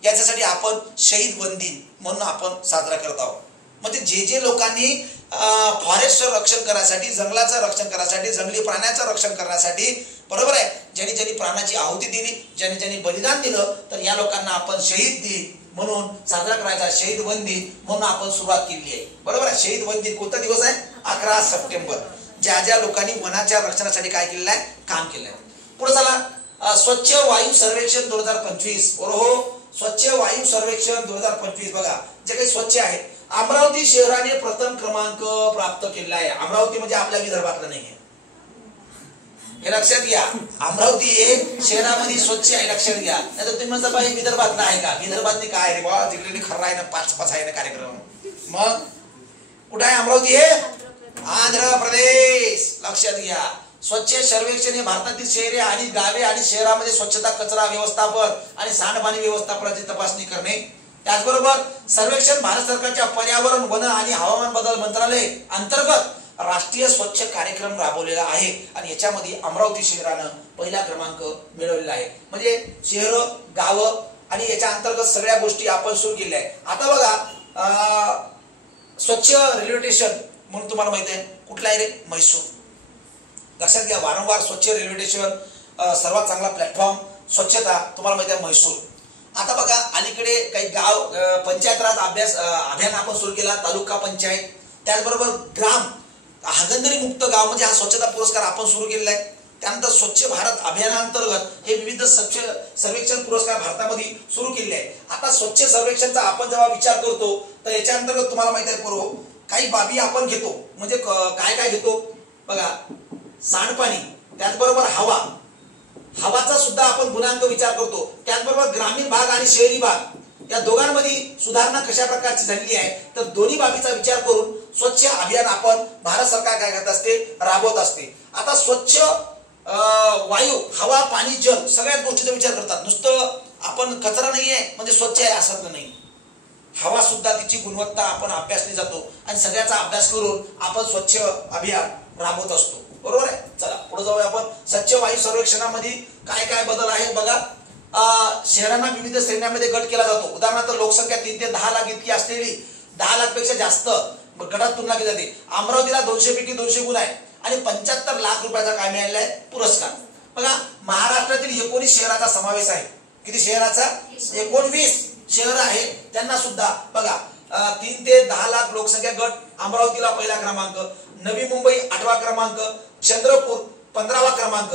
याच्यासाठी आपण शहीद वन दिन म्हणून आपण साजरा करत आहोत. म्हणजे जे लोकांनी फॉरेस्टचं रक्षण करण्यासाठी, जंगलाचं रक्षण करण्यासाठी, जंगली प्राण्याचं रक्षण करण्यासाठी, बरोबर आहे, ज्यांनी प्राणाची आहुती दिली, ज्यांनी बलिदान दिलं, तर या लोकांना आपण शहीद दिन म्हणून साजरा करायचा, शहीद वन दिन म्हणून आपण सुरुवात केली आहे. बरोबर आहे, शहीद वन दिन कोणता दिवस आहे, 11 सप्टेंबर. ज्या लोकांनी वनाच्या रक्षणासाठी काय केलेलं आहे, काम केलं आहे. पुढे चला, स्वच्छ वायू सर्वेक्षण 2025. बरोबर, स्वच्छ वायू सर्वेक्षण 2025. बघा जे काही स्वच्छ आहे, अमरावती शहराने प्रथम क्रमांक प्राप्त केला आहे. अमरावती म्हणजे आपल्या विदर्भातलं नाही आहे, हे लक्षात घ्या. अमरावती हे शहरामध्ये स्वच्छ आहे, लक्षात घ्या. नाही तर तुम्ही म्हणता बाई विदर्भात आहे का, विदर्भातली काय रे बाबा, तिकडे खर्रा आहे ना, 5 आहे ना कार्यक्रम. मग कुठे आहे अमरावती, हे आंध्र प्रदेश, लक्षात घ्या. स्वच्छ सर्वेक्षण हे भारतातील शहरे आणि गावे आणि शहरामध्ये स्वच्छता, कचरा व्यवस्थापन आणि सांडपाणी व्यवस्थापनाची तपासणी करणे. त्याचबरोबर सर्वेक्षण भारत सरकारच्या पर्यावरण, वन आणि हवामान बदल मंत्रालय अंतर्गत राष्ट्रीय स्वच्छ कार्यक्रम राबवलेला आहे. आणि याच्यामध्ये अमरावती शहरानं पहिला क्रमांक मिळवलेला आहे. म्हणजे शहर, गाव आणि याच्या अंतर्गत सगळ्या गोष्टी आपण सुरू केल्या आहे. आता बघा, स्वच्छ रेल्वे स्टेशन म्हणून तुम्हाला माहिती आहे कुठला आहे रे, म्हैसूर. लक्षात घ्या, वारंवार स्वच्छ रेल्वे स्टेशन, सर्वात चांगला प्लॅटफॉर्म स्वच्छता तुम्हाला माहिती आहे म्हैसूर. आता बघा, अलीकडे काही गाव पंचायत राज अभियान आपण सुरू केला, तालुका पंचायत. त्याचबरोबर ग्राम हागंदरी मुक्त गाव म्हणजे हा स्वच्छता पुरस्कार आपण सुरू केलेला आहे. त्यानंतर स्वच्छ भारत अभियानांतर्गत हे विविध स्वच्छ सर्वेक्षण पुरस्कार भारतामध्ये सुरू केले आहे. आता स्वच्छ सर्वेक्षणचा आपण जेव्हा विचार करतो तर याच्या अंतर्गत तुम्हाला माहिती आहे पूर्व काही बाबी आपण घेतो. म्हणजे काय घेतो बघा, सांडपाणी, त्याचबरोबर हवाचा सुद्धा आपण गुणांक विचार करतो. त्याचबरोबर ग्रामीण भाग आणि शहरी भाग या दोघांमध्ये सुधारणा कशा प्रकारची झालेली आहे, तर दोन्ही बाबीचा विचार करून स्वच्छ अभियान आपण भारत सरकार काय करत असते, राबवत असते. आता स्वच्छ वायू, हवा, पाणी, जल सगळ्याच गोष्टीचा विचार करतात. नुसतं आपण कचरा नाही आहे म्हणजे स्वच्छ आहे असं नाही, हवा सुद्धा तिची गुणवत्ता आपण अभ्यासली जातो आणि सगळ्याचा अभ्यास करून आपण स्वच्छ अभियान राबवत असतो. बरोबर आहे. चला पुढे जाऊया आपण. स्वच्छ वायू सर्वेक्षणामध्ये काय काय बदल आहे बघा. शहरांना विविध श्रेण्यांमध्ये गट केला जातो. उदाहरणार्थ लोकसंख्या 3 ते 10 लाख इतकी असलेली 10 लाख पेक्षा जास्त गटात तुलना केली जाते. अमरावतीला 200 पैकी 200 गुण आहे आणि 75 लाख रुपयाचा काय मिळालेला आहे, पुरस्कार. बघा महाराष्ट्रातील 19 शहराचा समावेश आहे. किती शहराचा, 19 शहर आहे. त्यांना सुद्धा बघा 3 ते 10 लाख लोकसंख्या गट, अमरावतीला पहिला क्रमांक, नवी मुंबई 8वा क्रमांक, चंद्रपूर 15वा क्रमांक,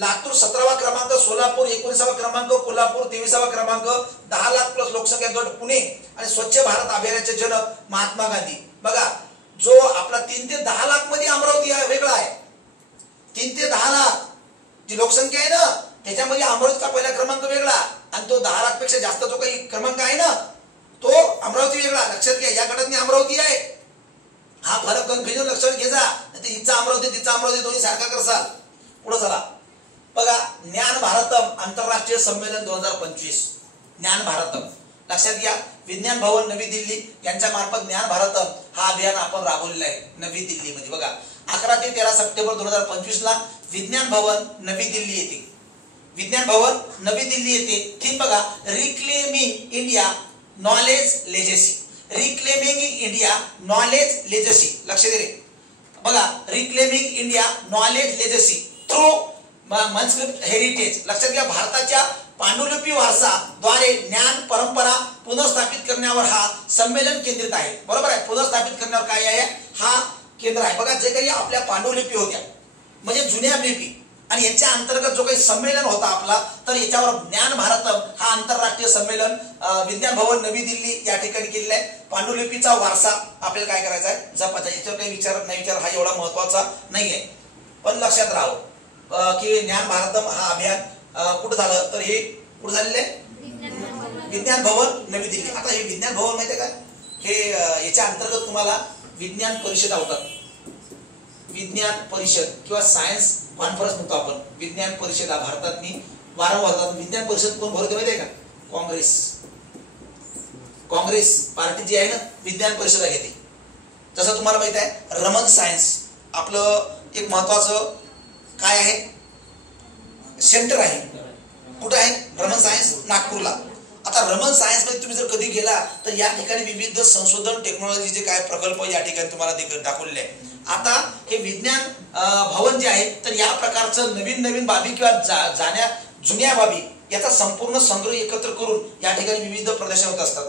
लातूर 17वा क्रमांक, सोलापूर 19वा क्रमांक, कोल्हापूर 23वा क्रमांक, 10 लाख प्लस लोकसंख्या गट पुणे आणि स्वच्छ भारत अभियानाचे जनक महात्मा गांधी. बघा जो आपला 3 ते 10 लाख मध्ये अमरावती वेगळा आहे. 3 ते 10 लाख जी लोकसंख्या आहे ना त्याच्यामध्ये अमरावतीचा पहिला क्रमांक वेगळा आणि तो 10 लाख पेक्षा जास्त जो काही क्रमांक आहे ना तो अमरावती वेगळा. लक्षात घ्या या गटातनी अमरावती आहे. हा फरक कन्फ्युजन लक्षात घ्यायचा. नाही हिचा अमरावती तिचा अमरावती दोन्ही सारखा करसाल. पुढे चला. बघा ज्ञान भारतम आंतरराष्ट्रीय संमेलन 2025. ज्ञान भारतम लक्षात घ्या. विज्ञान भवन नवी दिल्ली यांच्या मार्फत ज्ञान भारतम हा अभियान आपण राबवलेला आहे नवी दिल्लीमध्ये. बघा 11 ते 13 सप्टेंबर 2025 ला विज्ञान भवन नवी दिल्ली येते. विज्ञान भवन नवी दिल्ली येते. थीम बघा reclaiming India knowledge legacy. Reclaiming India knowledge legacy. लक्ष दे रे. बघा reclaiming India knowledge legacy through manuscript heritage. लक्षात घ्या भारताच्या पांडुलिपी वारसा द्वारे ज्ञान परंपरा पुनर्स्थापित करण्यावर हा संमेलन केंद्रित आहे. बरोबर आहे. पुनर्स्थापित करण्यावर काय आहे हा केंद्र आहे. बघा जे काही आपल्या पांडुलिपी होत्या म्हणजे जुन्या लिपी आणि याच्या अंतर्गत जो काही संमेलन होता आपला तर याच्यावर ज्ञान भारतम हा आंतरराष्ट्रीय संमेलन विज्ञान भवन नवी दिल्ली या ठिकाणी केलेला आहे. पांडुलिपीचा वारसा आपल्याला काय करायचा आहे जपायचा. याच्यावर काही विचार नाही विचार हा एवढा महत्वाचा नाही आहे. पण लक्षात राहावं की ज्ञान भारतम हा अभियान कुठं झालं तर हे कुठं झालेलं आहे विज्ञान भवन नवी दिल्ली. आता हे विज्ञान भवन माहिती आहे का हे याच्या अंतर्गत तुम्हाला विज्ञान परिषद होतात. विज्ञान परिषद किंवा सायन्स कॉन्फरन्स म्हणतो आपण. विज्ञान परिषद भारतात वारंवार होतात. विज्ञान परिषद कोण भरवते माहिती आहे का काँग्रेस पार्टी जी आहे ना विज्ञान परिषद घेते. तसं तुम्हाला माहित आहे रमन सायन्स आपलं एक महत्वाचं काय आहे सेंटर आहे. कुठं आहे रमन सायन्स नागपूरला. आता रमन सायन्स मध्ये तुम्ही जर कधी गेला तर या ठिकाणी विविध संशोधन टेक्नॉलॉजीचे काय प्रकल्प या ठिकाणी तुम्हाला दाखवलेले आहे. आता हे विज्ञान भवन जे आहे तर या प्रकारचं नवीन नवीन बाबी किंवा जाण्या जुन्या बाबी याचा संपूर्ण संग्रह एकत्र करून या ठिकाणी विविध प्रदर्शन होत असतात.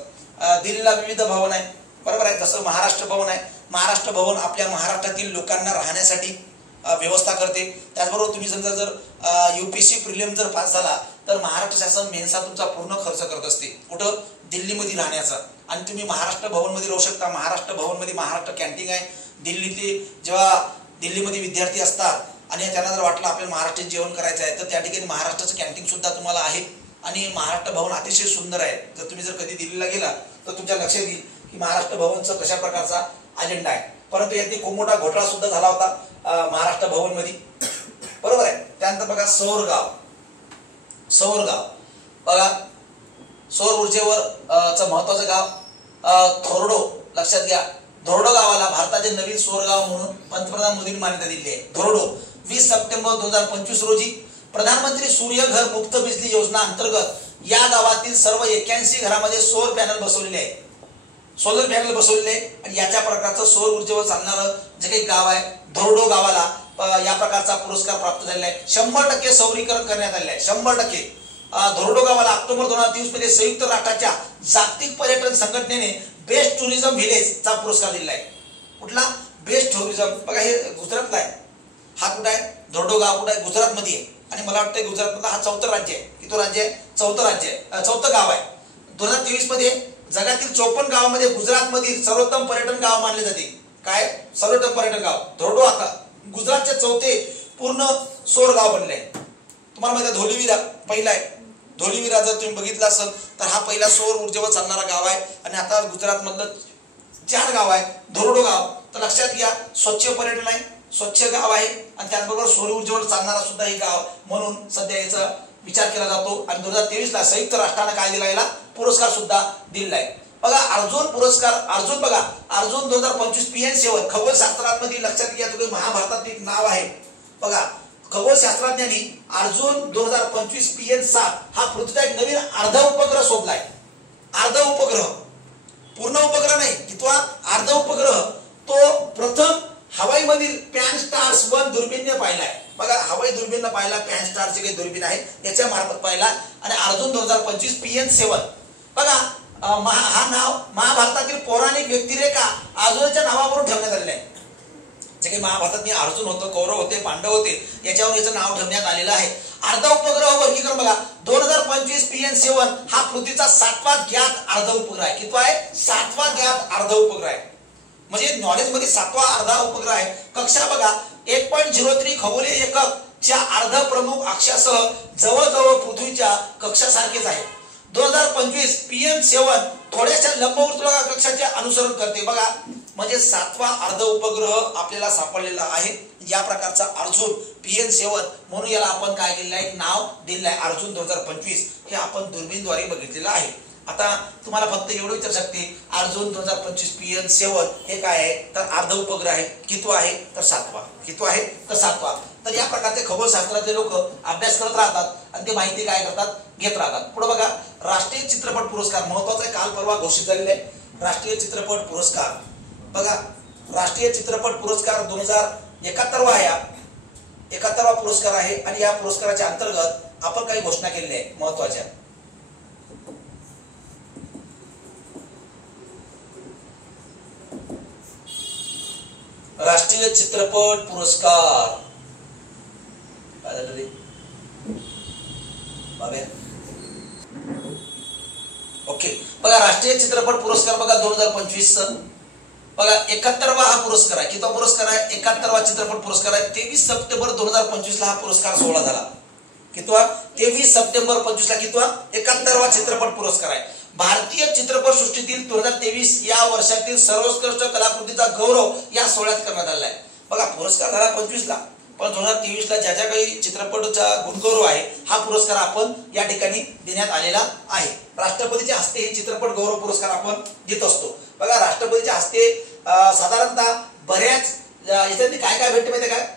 दिल्लीला विविध भवन आहे. बरोबर आहे. जसं महाराष्ट्र भवन आहे. महाराष्ट्र भवन आपल्या महाराष्ट्रातील लोकांना राहण्यासाठी व्यवस्था करते. त्याचबरोबर तुम्ही समजा जर UPSC प्रिलिम जर पास झाला तर महाराष्ट्र शासन मेन्सा तुमचा पूर्ण खर्च करत असते. कुठं दिल्लीमध्ये राहण्याचा. आणि तुम्ही महाराष्ट्र भवन मध्ये राहू शकता. महाराष्ट्र भवन मध्ये महाराष्ट्र कॅन्टीन आहे. दिल्लीतले जेव्हा दिल्लीमध्ये विद्यार्थी असतात आणि त्यांना जर वाटलं आपल्याला महाराष्ट्रीयन जेवण करायचं आहे तर त्या ठिकाणी महाराष्ट्राचं कॅन्टीन सुद्धा तुम्हाला आहे. आणि महाराष्ट्र भवन अतिशय सुंदर आहे. जर तुम्ही जर कधी दिल्लीला गेला तर तुमच्या लक्षात येईल की महाराष्ट्र भवनचं कशा प्रकारचा अजेंडा आहे. परंतु यात खूप मोठा घोटाळा सुद्धा झाला होता महाराष्ट्र भवन मध्ये. बरोबर आहे. त्यानंतर बघा सौरगाव बघा सौर ऊर्जेवर महत्वाचं गाव थोरडो. लक्षात घ्या धोरडो गावाला भारताचे नवीन सौर गाव म्हणून पंतप्रधान मोदींनी मान्यता दिली आहे. धोरडो 20 सप्टेंबर 2025 रोजी प्रधानमंत्री सूर्य घर मुक्त बिजली योजना अंतर्गत या गावातील सर्व 81 घरामध्ये सौर पॅनल बसवलेले आहे. सोलर पॅनल बसवलेले आणि याच्या प्रकारचं सौर ऊर्जेवर चालणारं जे काही गाव आहे धोरडो गावाला या प्रकारचा पुरस्कार प्राप्त झालेला आहे. 100% सौरीकरण करण्यात आलेलं आहे. 100%. धोरडो गावाला ऑक्टोबर 2023 मध्ये संयुक्त राष्ट्राच्या जागतिक पर्यटन संघटनेने बेस्ट टुरिझम व्हिलेज चा पुरस्कार दिला आहे. कुठला बेस्ट टुरिझम. बघा हे गुजरातला आहे. हा कुठं आहे धोरडो गाव कुठं आहे गुजरात मध्ये आहे. आणि मला वाटतं गुजरात मधला हा 4थं राज्य आहे. किती राज्य आहे 4थं राज्य आहे 4थं गाव आहे. 2023 मध्ये जगातील 54 गावामध्ये गुजरात मधील सर्वोत्तम पर्यटन गाव मानले जाते. काय सर्वोत्तम पर्यटन गाव धोरडो. आता गुजरातचे 4थे पूर्ण सौर गाव बनले आहे. तुम्हाला माहिती आहे धोलीविरा पहिला आहे. धोलीविरा जर तुम्ही बघितलं असेल तर हा पहिला सौर ऊर्जेवर चालणारा गाव आहे. आणि आता गुजरात मधलं 4 गाव आहे धोरडो गाव. तर लक्षात घ्या स्वच्छ पर्यटन आहे स्वच्छ गाव आहे आणि त्याचबरोबर सौर ऊर्जेवर चालणारा सुद्धा हे गाव म्हणून सध्या याचा विचार केला जातो. आणि 2023 ला संयुक्त राष्ट्राने काय दिला याला पुरस्कार सुद्धा दिलेला आहे. बघा अर्जुन पुरस्कार अर्जुन बघा अर्जुन 2025 PN7 खगोलशास्त्रामध्ये लक्षात घ्या तुम्ही महाभारतात एक नाव आहे. बघा खगोलशास्त्रज्ञांनी अर्जुन 2025 PN7 हा पृथ्वीचा एक नवीन अर्धा उपग्रह शोधलाय. अर्धा उपग्रह पूर्ण उपग्रह नाही किंवा अर्धा उपग्रह तो प्रथम हवाईमधील पॅन स्टार्स 1 दुर्बिणीने पाहिलाय. बघा हवाई दुर्बीण पाहिला पॅन स्टारचे काही दुर्बीण आहे याच्या मार्फत पाहिला. आणि अर्जुन 2025 PN7 बघा हा नाव महाभारतातील पौराणिक व्यक्तिरेखा अर्जुनाच्या नावावरून ठेवण्यात आलेले आहे. जे काही महाभारतात अर्जुन होतं, कौरव होते, पांडव होते, याच्यावर याचं नाव ठेवण्यात आलेलं आहे. अर्ध उपग्रह वर्गीकरण बघा, 2025 PN7 हा पृथ्वीचा 7वा ज्ञात अर्ध उपग्रह आहे. किती आहे? 7वा ज्ञात अर्ध उपग्रह आहे. म्हणजे नॉलेज मध्ये 7वा अर्धा उपग्रह आहे. कक्षा बघा 1.03 खगोलीय एकक च्या अर्ध प्रमुख अक्षासह जवळजवळ पृथ्वीच्या कक्षासारखेच आहे. 2025 PM7 थोड्याशा लंबवर्तुळाकार कक्षाचे अनुसरण करते. बघा म्हणजे 7वा अर्ध उपग्रह आपल्याला सापडलेला आहे. या प्रकारचा अर्जुन PN7 म्हणून याला आपण काय केलेलं आहे, नाव दिलेलं आहे अर्जुन 2025. हे आपण दुर्बीनद्वारे बघितलेलं आहे. आता तुम्हाला फक्त एवढं विचारू शकते, अर्जुन 2025 PN7 हे काय आहे तर अर्ध उपग्रह आहे. कितवा आहे तर 7वा. कितवा आहे तर 7वा. तर या प्रकारचे खगोलशास्त्राचे लोक अभ्यास करत राहतात आणि ते माहिती काय करतात घेत राहतात. पुढे बघा, राष्ट्रीय चित्रपट पुरस्कार महत्वाचा आहे, काल परवा घोषित झालेले आहे. राष्ट्रीय चित्रपट पुरस्कार बघा, राष्ट्रीय चित्रपट पुरस्कार 2071 आहे. 71वा पुरस्कार आहे आणि या पुरस्काराच्या अंतर्गत आपण काही घोषणा केलेल्या आहे महत्वाच्या. राष्ट्रीय चित्रपट पुरस्कार काय झालं रे बाबा? ओके बघा, राष्ट्रीय चित्रपट पुरस्कार बघा 2025 बघा 71वा हा पुरस्कार आहे. कितवा पुरस्कार आहे? 71वा चित्रपट पुरस्कार आहे. 23 सप्टेंबर 2025 ला हा पुरस्कार सोहळा झाला. कितवा? 23 सप्टेंबर 25 ला. कितवा? 71वा चित्रपट पुरस्कार आहे. भारतीय चित्रपट सृष्टीतील 2023 या वर्षातील सर्वोत्कृष्ट कलाकृतीचा गौरव या सोहळ्यात करण्यात आला आहे. बघा पुरस्कार झाला 25 ला, पण 2023 ला ज्या ज्या काही चित्रपटाचा गुणगौरव आहे हा पुरस्कार आपण या ठिकाणी देण्यात आलेला आहे. राष्ट्रपतीच्या हस्ते हे चित्रपट गौरव पुरस्कार आपण देत असतो. बघा राष्ट्रपतीच्या हस्ते साधारणतः बऱ्याच याच्यात काय काय भेटते माहिती काय?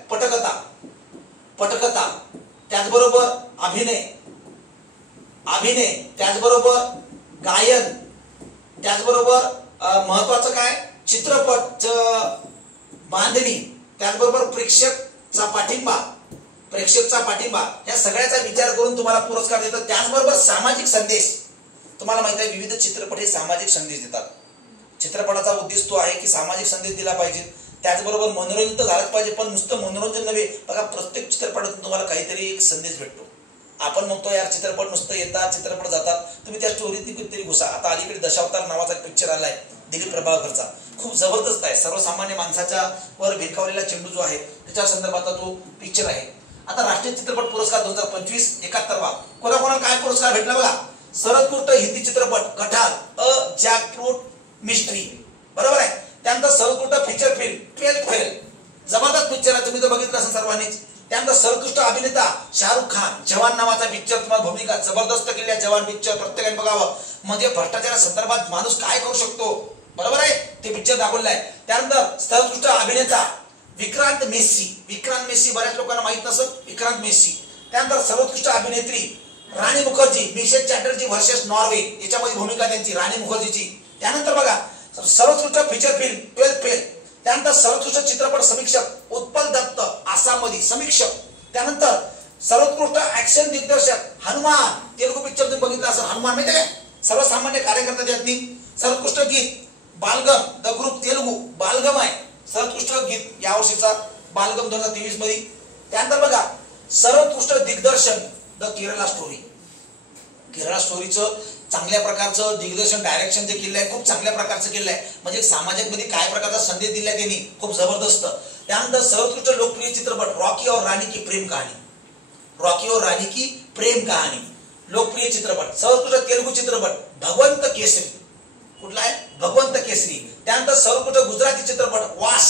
पटकथा, त्याचबरोबर अभिनय, त्याचबरोबर गायन, त्याचबरोबर महत्वाचं काय चित्रपट बांधणी, त्याचबरोबर प्रेक्षकचा पाठिंबा या सगळ्याचा विचार करून तुम्हाला पुरस्कार देतात. त्याचबरोबर सामाजिक संदेश, तुम्हाला माहिती आहे विविध चित्रपट हे सामाजिक संदेश देतात. चित्रपटाचा उद्देश तो आहे की सामाजिक संदेश दिला पाहिजे, त्याचबरोबर मनोरंजन तर झालंच पाहिजे, पण नुसतं मनोरंजन नव्हे. बघा प्रत्येक चित्रपटातून तुम्हाला काहीतरी एक संदेश भेटतो. आपण म्हणतो यार चित्रपट नुसतं येतात चित्रपट जातात, तुम्ही त्या स्टोरीत कितीतरी घुसा. आता अलीकडे दशावतार नावाचा पिक्चर आलाय दिलीप प्रभावरचा, खूप जबरदस्त आहे. सर्वसामान्य माणसाच्या वर भिरकावलेला चेंडू जो आहे त्याच्या संदर्भातला तो पिक्चर आहे. आता राष्ट्रीय चित्रपट पुरस्कार 2025 71वा कोणाकोणाला काय पुरस्कार भेटला बघा. सर्वोत्कृष्ट हिंदी चित्रपट कठार अ जॅकफ्रूट मिस्ट्री, बरोबर आहे. त्यानंतर सर्वोत्कृष्ट फीचर फिल्म 12th फेल, जबरदस्त पिक्चर आहे, तुम्ही तर बघितलं असेल सर्वांनीच. त्यानंतर सर्वोत्कृष्ट अभिनेता शाहरुख खान, जवान नावाचा पिक्चर, तुम्हाला भूमिका जबरदस्त केली आहे. जवान पिक्चर प्रत्येकाने बघावं, म्हणजे भ्रष्टाचारा संदर्भात माणूस काय करू शकतो, बरोबर आहे, ते पिक्चर दाखवलं आहे. त्यानंतर सर्वोत्कृष्ट अभिनेता विक्रांत मेसी, बऱ्याच लोकांना माहित नसेल विक्रांत मेसी. त्यानंतर सर्वोत्कृष्ट अभिनेत्री राणी मुखर्जी, मिशेल चॅटर्जी व्हर्सेस नॉर्वे, याच्यामध्ये भूमिका त्यांची राणी मुखर्जीची. त्यानंतर बघा सर्वोत्कृष्ट फीचर फिल्म 12th फेल. त्यानंतर सर्वोत्कृष्ट चित्रपट समीक्षक उत्पल दत्त, आसाममध्ये समीक्षक. त्यानंतर सर्वोत्कृष्ट ऍक्शन दिग्दर्शक हनुमान, तेलुगू पिक्चर तुम्ही बघितला असेल, हनुमान माहिती आहे, सर्वसामान्य कार्यकर्ता त्यातनी. सर्वोत्कृष्ट गीत बालगम, द ग्रुप तेलुगू बालगम आहे सर्वोत्कृष्ट गीत या वर्षीचा बालगम 2023 मध्ये. त्यानंतर बघा सर्वोत्कृष्ट दिग्दर्शन द केरला स्टोरीचं चांगल्या प्रकारचं दिग्दर्शन डायरेक्शन जे केलं आहे खूप चांगल्या प्रकारचं केलं आहे, म्हणजे सामाजिक मध्ये काय प्रकारचा संदेश दिलाय त्यांनी, खूप जबरदस्त. त्यानंतर सर्वोत्कृष्ट लोकप्रिय चित्रपट रॉकी और रानी की प्रेम कहाणी, लोकप्रिय चित्रपट. सर्वोत्कृष्ट तेलुगू चित्रपट भगवंत केसरी, कुठला आहे भगवंत केसरी. त्यानंतर सर्वोत्कृष्ट गुजराती चित्रपट वास.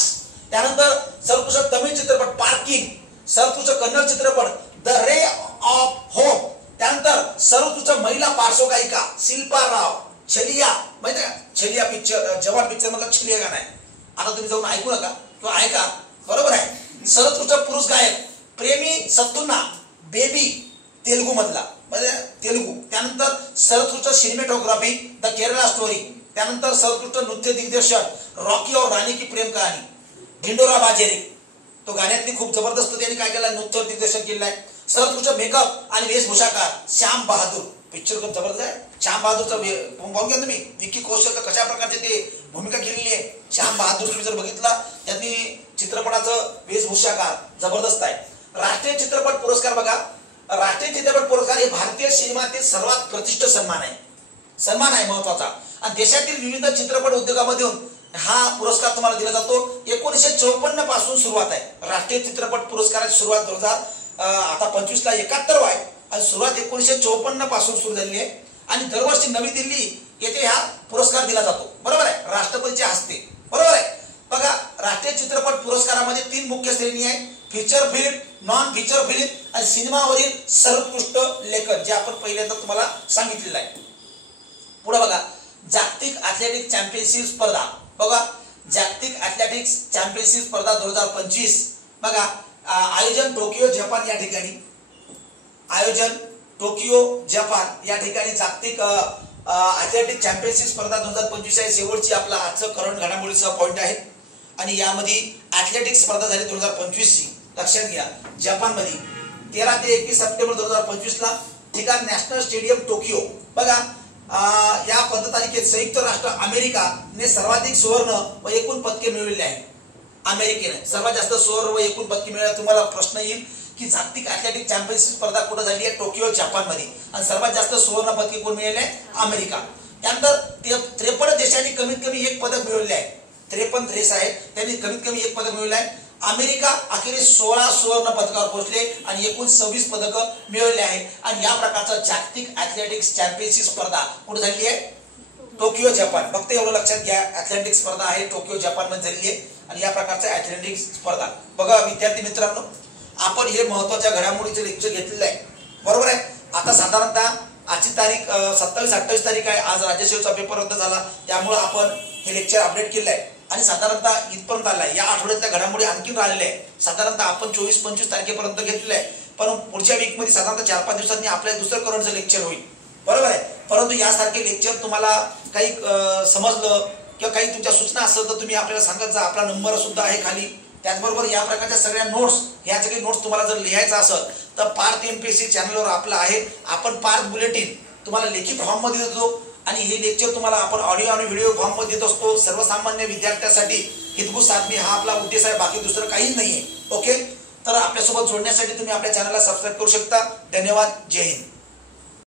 त्यानंतर सर्वोत्कृष्ट तमिळ चित्रपट पार्किंग. सर्वोत्कृष्ट कन्नड चित्रपट द रे ऑफ होप. त्यानंतर सर्वोत्कृष्ट महिला पार्श्वगायिका शिल्पा राव, छलिया, माहिती आहे छलिया पिक्चर, जवान पिक्चर मधला छलिया गाणं आहे. आता तुम्ही जाऊन ऐकू नका किंवा ऐका, बरोबर आहे. सर्वोत्कृष्ट पुरुष गायक प्रेमी सत्तुन्ना, बेबी तेलुगू मधला, म्हणजे तेलुगू. त्यानंतर सर्वोत्कृष्ट सिनेमॅटोग्राफी द केरला स्टोरी. त्यानंतर सर्वोत्कृष्ट नृत्य दिग्दर्शन रॉकी और रानी की प्रेम कहाणी, ढिंडोरा बाजेरी, तो गाण्यातली खूप जबरदस्त त्यांनी काय केलं नृत्य दिग्दर्शन केलं आहे. सर्वोत्कृष्ट मेकअप आणि वेशभूषाकार श्याम बहादूर, पिक्चर खूप जबरदस्त आहे श्याम बहादूरचा पाहून घ्या तुम्ही, विक्की कौशल कशा प्रकारचे ते भूमिका केलेली आहे. श्याम बहादूर तुम्ही जर बघितला त्यांनी चित्रपटाचं वेशभूषाकार जबरदस्त आहे. राष्ट्रीय चित्रपट पुरस्कार बघा, राष्ट्रीय चित्रपट पुरस्कार हे भारतीय सिनेमातील सर्वात प्रतिष्ठित सन्मान आहे महत्वाचा. आणि देशातील विविध चित्रपट उद्योगामधून हा पुरस्कार तुम्हाला दिला जातो. 1954 पासून सुरुवात आहे. राष्ट्रीय चित्रपट पुरस्काराची सुरुवात 2025 ला 71 आहे आणि सुरुवात 1954 पासून सुरू झालेली आहे. आणि दरवर्षी नवी दिल्ली येथे हा पुरस्कार दिला जातो. बरोबर आहे, राष्ट्रपतीच्या हस्ते. बरोबर आहे. बघा, राष्ट्रीय चित्रपट पुरस्कारामध्ये 3 मुख्य श्रेणी आहे: feature film, non feature film आणि सिनेमावरील सर्वोत्कृष्ट लेखन, जे आपण पहिल्यांदा तुम्हाला सांगितलेलं आहे. पुढे बघा, जागतिक ॲथलेटिक्स चॅम्पियनशिप स्पर्धा. बघा, जागतिक ॲथलेटिक्स चॅम्पियनशिप स्पर्धा 2025. बघा, आयोजन टोकियो जपान या ठिकाणी, आयोजन टोकियो जपान या ठिकाणी जागतिक ॲथलेटिक चॅम्पियनशिप स्पर्धा 2025 आहे. शेवटची आपला आजचं करंट घडामोडीचा पॉइंट आहे. आणि यामध्ये ॲथलेटिक्स स्पर्धा झाली 2025 ची. लक्षात घ्या, जपानमध्ये 13 ते 21 सप्टेंबर 2025 ला. ठिकाण नॅशनल स्टेडियम टोकियो. बघा, या 15 तारखेत संयुक्त राष्ट्र अमेरिकाने सर्वाधिक सुवर्ण व एकूण पदके मिळवलेली आहे. अमेरिकेने सर्वात जास्त सुवर्ण व एकूण पदके मिळवले. तुम्हाला प्रश्न येईल की जागतिक ॲथलेटिक चॅम्पियनशिप स्पर्धा कुठे झाली आहे? टोकियो जपानमध्ये. आणि सर्वात जास्त सुवर्ण पदके कोण मिळवले? अमेरिका. त्यानंतर 53 देशांनी कमीत कमी 1 पदक मिळवले आहे. 53 देश आहेत, त्यांनी कमीत कमी 1 पदक मिळवले आहे. अमेरिका अखेरीस 16 सुवर्ण पदकावर पोहोचले आणि एकूण 26 पदकं मिळवले आहे. आणि या प्रकारचं जागतिक ॲथलेटिक्स चॅम्पियनशिप स्पर्धा कुठे झाली आहे? Tokyo Japan. फक्त एवढं लक्षात घ्या, ॲथलेटिक्स स्पर्धा आहे टोकियो जपानमध्ये झालेली आहे. आणि या प्रकारच्या ॲथलेटिक्स स्पर्धा बघा विद्यार्थी मित्रांनो, आपण हे महत्वाच्या घडामोडीचे लेक्चर घेतलेलं आहे. बरोबर आहे. आता साधारणतः आजची तारीख 27-28 तारीख आहे. आज राज्यसेवेचा पेपर रद्द झाला, त्यामुळे आपण हे लेक्चर अपडेट केलं आहे. आणि साधारणतः इथपर्यंत आला आहे. या आठवड्यातल्या घडामोडी आणखी राहिलेल्या आहे. साधारणतः आपण 24-25 तारखेपर्यंत घेतलेलं आहे. पण पुढच्या वीकमध्ये साधारणतः 4-5 दिवसांनी आपल्या दुसरं करंटचं लेक्चर होईल. बरोबर आहे. परंतु यासारखे लेक्चर तुम्हाला काही समजलं किंवा काही तुमच्या सूचना असेल तर तुम्ही आपल्याला सांगत जा. आपला नंबर सुद्धा आहे खाली. त्याचबरोबर या प्रकारच्या सगळ्या नोट्स, ह्या सगळे नोट्स तुम्हाला जर लिहायचं असेल तर पार्थ MPSC चॅनलवर आपलं आहे. आपण पार्थ बुलेटिन तुम्हाला लेखी फॉर्ममध्ये देतो आणि हे लेक्चर तुम्हाला आपण ऑडिओ आणि व्हिडिओ फॉर्ममध्ये देत असतो. सर्वसामान्य विद्यार्थ्यांसाठी हितगुज साधणे हा आपला उद्देश आहे, बाकी दुसरं काहीच नाहीये. ओके, तर आपल्यासोबत जोडण्यासाठी तुम्ही आपल्या चॅनलला सबस्क्राईब करू शकता. धन्यवाद. जय हिंद.